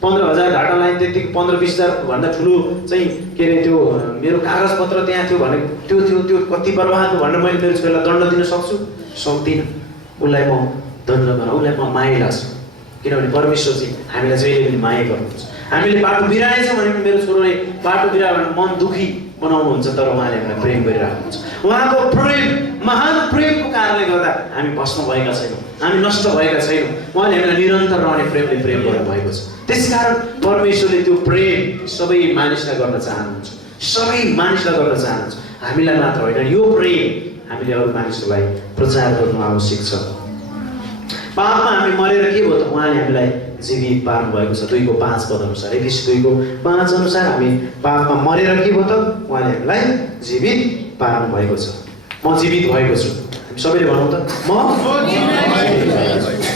15,000 घाटा लाइन त्यति 15-20,000 भन्दा ठुलो चाहिँ के अरे त्यो मेरो कागजपत्र त्यहाँ थियो भने त्यो कति बर्बाद भनेर मैले मेरो छोरीलाई दण्ड दिन सक्दिनँ। उसलाई म दण्ड गर्न, उसलाई म माया लाग्छु, किनभने परमेश्वर चाहिँ हामीलाई जहिले पनि माया गर्नुहुन्छ। हामीले बाटो बिराएछौँ भने मेरो छोरोले बाटो बिरायो भने मन दुखी बनाउनुहुन्छ, तर उहाँले हामीलाई प्रेम गरिराख्नुहुन्छ। उहाँको प्रेम, महान प्रेमको कारणले गर्दा हामी भस्म भएका छैनौँ, हामी नष्ट भएका छैनौँ। उहाँले हामीलाई निरन्तर रहने प्रेमले प्रेम गर्नुभएको छ। त्यसकारण परमेश्वरले त्यो प्रेम सबै मानिसलाई गर्न चाहनुहुन्छ, सबै मानिसलाई गर्न चाहनुहुन्छ। हामीलाई मात्र होइन, यो प्रेम हामीले अरू मानिसहरूलाई प्रचार गर्नु आवश्यक छ। पापमा हामी मरेर के भयो त? उहाँले हामीलाई जीवित पार्नु भएको छ। 2:5 पद अनुसार, एफिसी 2:5 अनुसार हामी पापमा मरेर के भयो त? उहाँले हामीलाई जीवित पार्नु भएको छ। म जीवित भएको छु। हामी सबैले भनौँ त,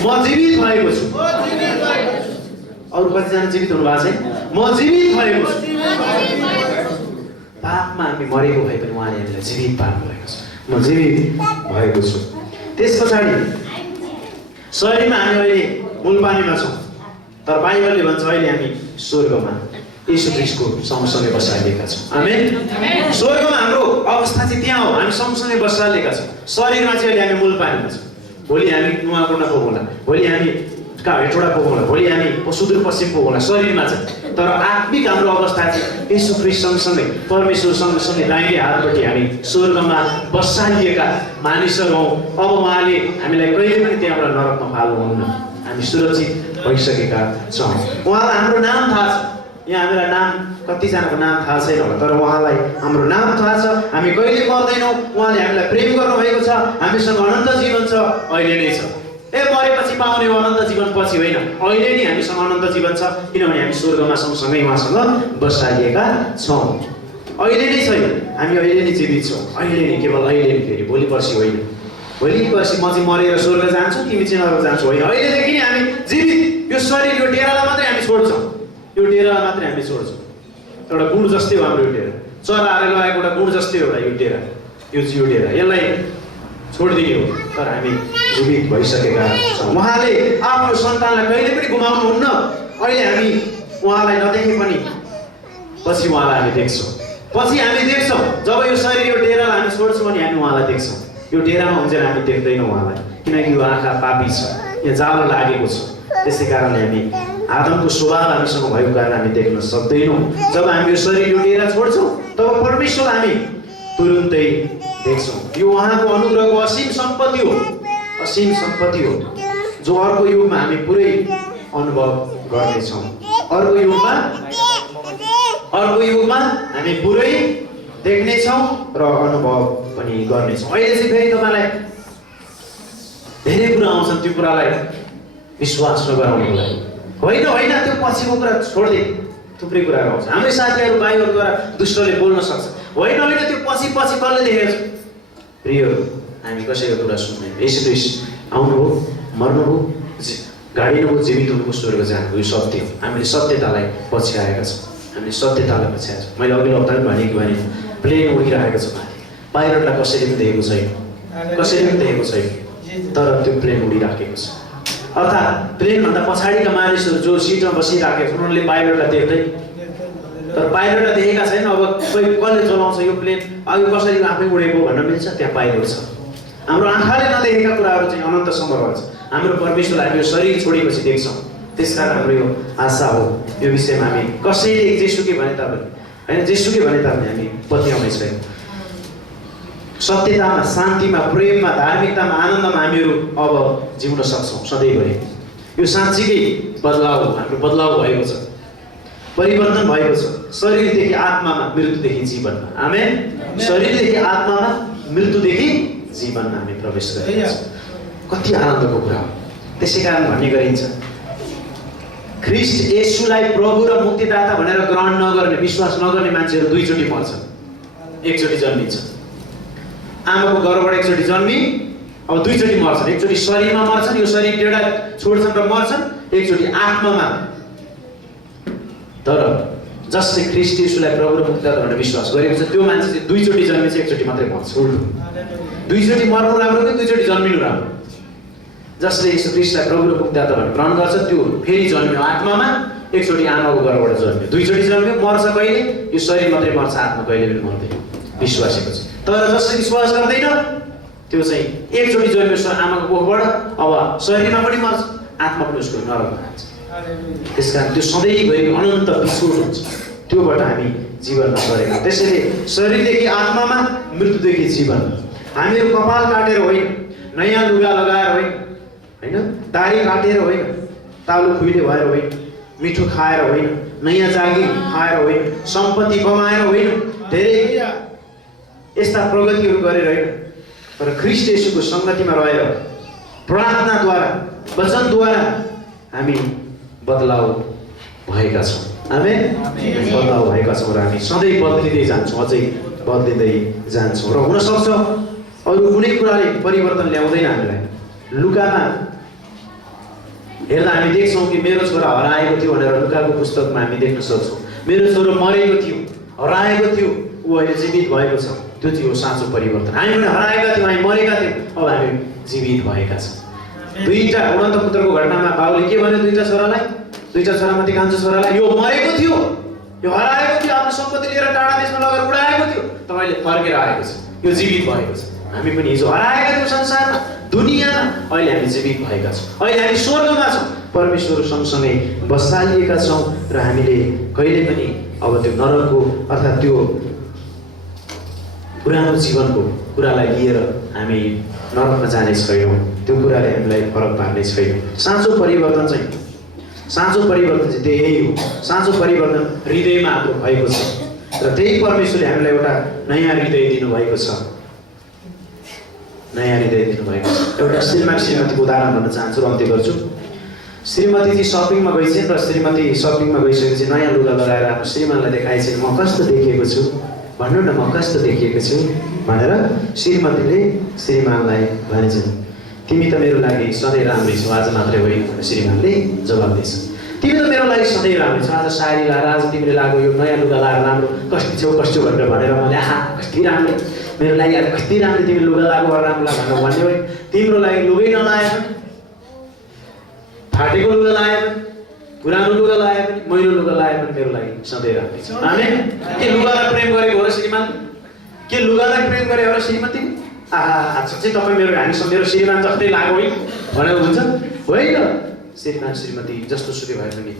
म जीवित भएको छु। अरू कतिजना जीवित हुनु भएको छैन? म जीवित भएको छु। पापमा हामी मरेको भए पनि उहाँले हामीलाई जीवित पार्नु भएको छ। म जीवित भएको छु। त्यस पछाडि शरीरमा हामी अहिले मूलपानीमा छौँ, तर बाइबलले भन्छ अहिले हामी स्वर्गमा येशू ख्रीष्टको सँगसँगै बसालिएका छौँ। आमेन। स्वर्गमा हाम्रो अवस्था चाहिँ त्यहाँ हो, हामी सँगसँगै बसालिएका छौँ। शरीरमा चाहिँ अहिले हामी मूलपानीमा छौँ। भोलि हामी नुवाकोटमा पुगौँला, भोलि हामी हेटौडा पुगौँला, भोलि हामी सुदूरपश्चिम पुगौँला, शरीरमा छ। तर आत्मिक हाम्रो अवस्था चाहिँ येशू ख्रीष्ट सँगसँगै परमेश्वर सँगसँगै दाहिने हातपट्टि हामी स्वर्गमा बसालिएका मानिसहरू हौँ। अब उहाँले हामीलाई कहिले पनि त्यहाँबाट नरकमा फाल्नुहुन्न। हामी सुरक्षित भइसकेका छौँ। उहाँलाई हाम्रो नाम थाहा छ। यहाँ हामीलाई नाम कतिजनाको नाम थाहा छैन होला, तर उहाँलाई हाम्रो नाम थाहा छ। हामी कहिले मर्दैनौँ। उहाँले हामीलाई प्रेम गर्नुभएको छ। हामीसँग अनन्त जीवन छ, अहिले नै छ। मरेपछि पाउने हो अनन्त जीवन, पछि होइन, अहिले नै हामीसँग अनन्त जीवन छ, किनभने हामी स्वर्गमा सँगसँगै उहाँसँग बसालिएका छौँ। अहिले नै छैन, हामी अहिले नै जीवित छौँ। अहिले नै, केवल अहिले नै, फेरि भोलि पर्सि होइन। भोलि पर्सि म चाहिँ मरेर स्वर्ग जान्छु, तिमी चाहिँ नरक जान्छौ होइन। अहिलेदेखि नै हामी जीवित यो शरीर यो डेरालाई मात्रै हामी छोड्छौँ, यो डेरालाई मात्रै हामी छोड्छौँ। एउटा गुण जस्तै हो हाम्रो यो डेरा, चराहरू लगाएको एउटा गुण जस्तै हो यो डेरा, यो डेरा यसलाई छोडिदिने हो। तर हामी जीवित भइसकेका छौँ। उहाँले आफ्नो सन्तानलाई कहिले पनि गुमाउनुहुन्न। अहिले हामी उहाँलाई नदेखे पनि पछि उहाँलाई हामी देख्छौँ, पछि हामी देख्छौँ। जब यो शरीर यो डेरालाई हामी छोड्छौँ भने हामी उहाँलाई देख्छौँ। यो डेरामा हुन्छ हामी देख्दैनौँ उहाँलाई, किनकि यो आँखा पापी छ, यहाँ जालो लागेको छ। त्यसै कारणले हामी आदमको स्वभाव हामीसँग भएको कारण हामी देख्न सक्दैनौँ। जब हामी यो शरीर यो डेरा छोड्छौँ तब परमेश्वर हामी तुरुन्तै देख्छौँ। यो उहाँको अनुग्रहको असीम सम्पत्ति हो, असीम सम्पत्ति हो, जो अर्को युगमा हामी पुरै अनुभव गर्नेछौँ। अर्को युगमा हामी पुरै देख्नेछौँ र अनुभव पनि गर्नेछौँ। अहिले चाहिँ फेरि तपाईँलाई धेरै कुरा आउँछन्, त्यो कुरालाई विश्वास नगराउनुको लागि। होइन त्यो पछिको कुरा छोड्दे, थुप्रै कुराहरू आउँछ। हाम्रै साथीहरू भाइहरूद्वारा दुष्टले बोल्न सक्छ, होइन त्यो पछि कसले देखेको छ। प्रियहरू, हामी कसैको कुरा सुन्दैनौँ। यसो आउनुभयो, मर्नुभयो, गाडिनुभयो, जीवित हुनुको स्वर्ग जानुभयो, यो सत्य हो। हामीले सत्यतालाई पछ्याएका छौँ, मैले अघिल्लो हप्ता पनि भने प्लेन उडिरहेको छ माथि, पाइलटलाई कसैले पनि देखेको छैन, तर त्यो प्लेन उडिराखेको छ। अर्थात् प्लेनभन्दा पछाडिका मानिसहरू जो सिटमा बसिराखेका छन् उनीहरूले पाइलटलाई देख्दै, तर पाइलटलाई देखेका छैन। अब कोही कसले चलाउँछ यो प्लेन, अघि कसरी आफै उडेको भन्न मिल्छ? त्यहाँ पाइलट छ। हाम्रो आँखाले नदेखेका कुराहरू चाहिँ अनन्तसम्म रहन्छ। हाम्रो परमेश्वरलाई हामी यो शरीर छोडेपछि देख्छौँ। त्यसकारण हाम्रो यो आशा हो, यो विषयमा हामी कसैले जेसुकै भने तापनि हामी पत्याउने छैनौँ। सत्यतामा, शान्तिमा, प्रेममा, धार्मिकतामा, आनन्दमा हामीहरू अब जिउन सक्छौँ सधैँभरि। यो साँच्चीकै हाम्रो बदलाव भएको छ, परिवर्तन भएको छ। शरीरदेखि आत्मामा, मृत्युदेखि जीवनमा। आमेन। शरीरदेखि आत्मामा, मृत्युदेखि जीवनमा हामी प्रवेश गरेका छौँ। कति आनन्दको कुरा हो। त्यसै कारण भन्ने गरिन्छ, ख्रिस्ट येशूलाई प्रभु र मुक्तिदाता भनेर ग्रहण नगर्ने, विश्वास नगर्ने मान्छेहरू दुईचोटि मर्छन्, एकचोटि जन्मिन्छ। आमाको गर्भबाट एकचोटि जन्मी, अब दुईचोटि मर्छन्। एकचोटि शरीरमा मर्छन्, यो शरीर डेढा छोड्छन् र मर्छन्, एकचोटि आत्मामा। तर जसले ख्रिस्ट येशूलाई प्रभु र मुक्तिदाता भनेर विश्वास गरेको छ त्यो मान्छे चाहिँ दुईचोटि जन्मिन्छ, एकचोटि मात्रै मर्छ। उल्टो, दुईचोटि मर्नु राम्रो कि दुईचोटि जन्मिनु राम्रो? जसले यीशु ख्रिस्टलाई प्रभु र मुक्तिदाता भनेर ग्रहण गर्छ त्यो फेरि जन्मियो आत्मामा, एकचोटि आमाको गर्भबाट जन्मियो, दुईचोटि जन्मियो। मर्छ कहिले? यो शरीर मात्रै मर्छ, आत्मा कहिले पनि मर्दैन, विश्वासीको चाहिँ। तर जसले विश्वास गर्दैन त्यो चाहिँ एकचोटि जन्मियो आमाको कोखबाट, अब शरीरमा पनि मर्छ, आत्मा पनि उसको नरकमा जान्छ। त्यसकारण त्यो सधैँभरि अनन्त विश्वास हुन्छ, त्योबाट हामी जीवनमा गरेका। त्यसैले शरीरदेखि आत्मामा, मृत्युदेखि जीवन। हामीहरू कपाल काटेर होइन, नयाँ लुगा लगाएर होइन, दाढी काटेर होइन, तालु खुइले भएर होइन, मिठो खाएर होइन, नयाँ जागिर खाएर होइन, सम्पत्ति कमाएर होइन, धेरै यस्ता प्रगतिहरू गरेर होइन, तर ख्रिस्ट येशूको सङ्गतिमा रहेर प्रार्थनाद्वारा, वचनद्वारा हामी बदलाव भएका छौँ। आमेन। बदलाव भएका छौँ र हामी सधैँ बदलिँदै जान्छौँ, अझै बदलिँदै जान्छौँ। र हुनसक्छ अरू कुनै कुराले परिवर्तन ल्याउँदैन हामीलाई। लुकामा हेर्दा हामी देख्छौँ कि मेरो छोरा हराएको थियो भनेर लुकाको पुस्तकमा हामी देख्न सक्छौँ। मेरो छोरो मरेको थियो, हराएको थियो, ऊ अहिले जीवित भएको छ। त्यो चाहिँ हो साँचो परिवर्तन। हामी पनि हराएका थियौँ, हामी मरेका थियौँ, अब हामी जीवित भएका छौँ। दुईटा उडन्त पुत्रको घटनामा बाउले के भन्यो दुईटा छोरामध्ये कान्छो छोरालाई, यो मरेको थियो, यो हराएको थियो, आफ्नो सम्पत्ति लिएर टाढा देशमा लगेर उडाएको थियो, तपाईँले फर्केर आएको छ, यो जीवित भएको छ। हामी पनि हिजो हराएका थियौँ संसारमा, दुनियाँमा, अहिले हामी जीवित भएका छौँ। अहिले हामी स्वर्गमा छौँ, परमेश्वर सँगसँगै बसालिएका छौँ र हामीले कहिले पनि अब त्यो नरकको अर्थात् त्यो पुरानो जीवनको कुरालाई लिएर हामी नरकमा जाने छैनौँ। त्यो कुराले हामीलाई फरक पार्ने छैन। साँचो परिवर्तन चाहिँ त्यही हो। साँचो परिवर्तन हृदयमा हाम्रो भएको छ र त्यही परमेश्वरले हामीलाई एउटा नयाँ हृदय दिनुभएको छ। एउटा श्रीमतीको उदाहरण भन्न चाहन्छु र अन्त्य गर्छु। श्रीमती चाहिँ सपिङमा गइछन् र श्रीमती सपिङमा गइसकेपछि नयाँ लुगा लगाएर आफ्नो श्रीमानलाई देखाइछन्, म कस्तो देखिएको छु, भन्नु न म कस्तो देखिएको छु भनेर श्रीमतीले श्रीमानलाई भनिन्छन्। तिमी त मेरो लागि सधैँ राम्रै छौ, आज मात्रै होइन भनेर श्रीमानले जवाब दिन्छ। तिमी त मेरो लागि सधैँ राम्रै छौ, आज साडी लाएर आज तिमीले लगाएको यो नयाँ लुगा लाएर राम्रो कस्तो छौ भनेर मैले आहा कति राम्रो मेरो लागि आज कति राम्रो तिमी लुगा लगाएको राम्रो भनेर भन्ने होइन। तिम्रो लागि लुगै नलाए पनि, फाटेको लुगा लाए पनि, पुरानो लुगा लाए पनि, मैलो लुगा लाए पनि मेरो लागि सधैँ राम्रै छ। आमेन। के लुगालाई प्रेम गरेको हो र श्रीमान? के लुगालाई प्रेम गरे हो र श्रीमती? आहा साँच्चै तपाईँ मेरो श्रीमान जस्तै लाग्यो है भनेर हुन्छ होइन। श्रीमान श्रीमती जस्तो सुकै भए पनि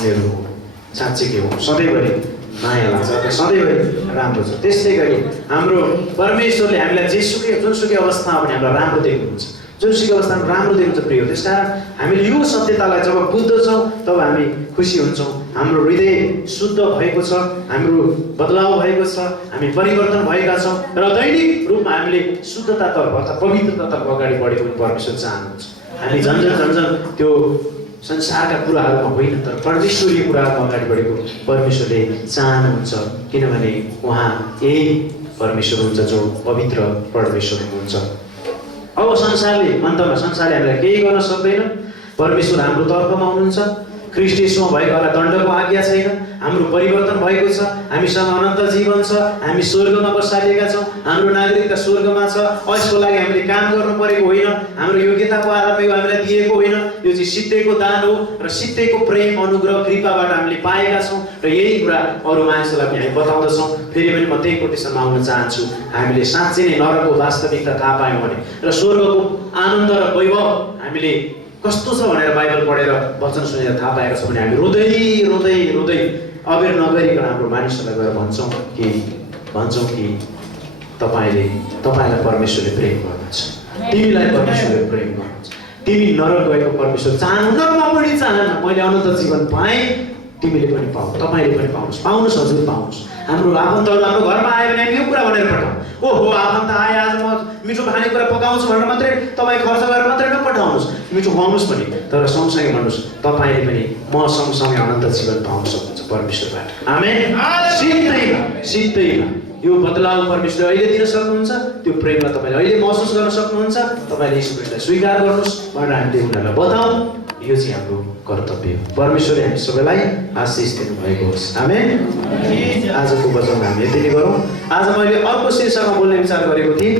मेरो साँच्चै के हो सधैँभरि माया लाग्छ र सधैँभरि राम्रो छ। त्यस्तै गरी हाम्रो परमेश्वरले हामीलाई जेसुकै जुनसुकै अवस्थामा पनि हामीलाई राम्रो देख्नुहुन्छ, जुनसुकै अवस्थामा राम्रो देख्नुहुन्छ प्रिय। त्यसकारण हामीले यो सत्यतालाई जब बुझ्दछौँ तब हामी खुसी हुन्छौँ। हाम्रो हृदय शुद्ध भएको छ, हाम्रो बदलाव भएको छ, हामी परिवर्तन भएका छौँ र दैनिक रूपमा हामीले शुद्धतातर्फ अथवा पवित्रतातर्फ अगाडि बढेको परमेश्वर चाहनुहुन्छ। हामी झन्झन त्यो संसारका कुराहरूमा होइन तर परमेश्वरीय कुराहरूमा अगाडि बढेको परमेश्वरले चाहनुहुन्छ, किनभने उहाँ यही परमेश्वर हुन्छ जो पवित्र परमेश्वर हुनुहुन्छ। अब संसारले अन्तमा संसारले हामीलाई केही गर्न सक्दैन। परमेश्वर हाम्रो तर्फमा हुनुहुन्छ। ख्रीष्ट येशूमा भएकोलाई दण्डको आज्ञा छैन। हाम्रो परिवर्तन भएको छ, हामीसँग अनन्त जीवन छ, हामी स्वर्गमा बसालिएका छौँ, हाम्रो नागरिकता स्वर्गमा छ। यसको लागि हामीले काम गर्नु परेको होइन, हाम्रो योग्यताको आधारमा यो हामीलाई दिएको होइन। यो चाहिँ सिद्धैको दान हो र सिद्धैको प्रेम अनुग्रह कृपाबाट हामीले पाएका छौँ र यही कुरा अरू मानिसहरूलाई पनि हामी बताउँदछौँ। फेरि पनि म त्यही कोटेसनमा आउन चाहन्छु। हामीले साँच्चै नै नरकको वास्तविकता थाहा पायौँ भने र स्वर्गको आनन्द र वैभव हामीले कस्तो छ भनेर बाइबल पढेर वचन सुनेर थाहा पाएका छौँ भने हामी रोँदै रोँदै रोँदै अबेर नगरिकन हाम्रो मानिसहरूलाई गएर भन्छौँ कि तपाईँलाई परमेश्वरले प्रेम गर्नुहुन्छ, तिमीलाई परमेश्वरले प्रेम गर्नुहुन्छ, तिमी नरक गएको परमेश्वर चाहनुहुन्न, म पनि चाहन्न, मैले अनन्त जीवन पाएँ, तिमीले पनि पाऊ, तपाईँले पनि पाउनुहोस् हजुर पाउनुहोस्। हाम्रो आफन्तहरू हाम्रो घरमा आयो भने हामी यो कुरा भनेर पठाउँ, ओहो आफन्त आए आज म मिठो खानेकुरा पकाउँछु भनेर मात्रै तपाईँ खर्च गरेर मात्रै नपठाउनुहोस्, मिठो खुवाउनुहोस् पनि, तर सँगसँगै भन्नुहोस् तपाईँले पनि म सँगसँगै अनन्त जीवन पाउन सक्नुहुन्छ परमेश्वरबाट। आमेन। सिद्धैमा यो बदलाव परमेश्वरले अहिले दिन सक्नुहुन्छ। त्यो प्रेमलाई तपाईँले अहिले महसुस गर्न सक्नुहुन्छ। तपाईँले यीशु ख्रीष्टलाई स्वीकार गर्नुहोस् भनेर हामीले उनीहरूलाई बताउँ। यो चाहिँ हाम्रो कर्तव्य हो। परमेश्वरले हामी सबैलाई आशिष दिनुभएको होस्। आमेन। आजको वचन हामी यति नै गरौँ। आज मैले अर्को शीर्षकमा बोल्ने विचार गरेको थिएँ।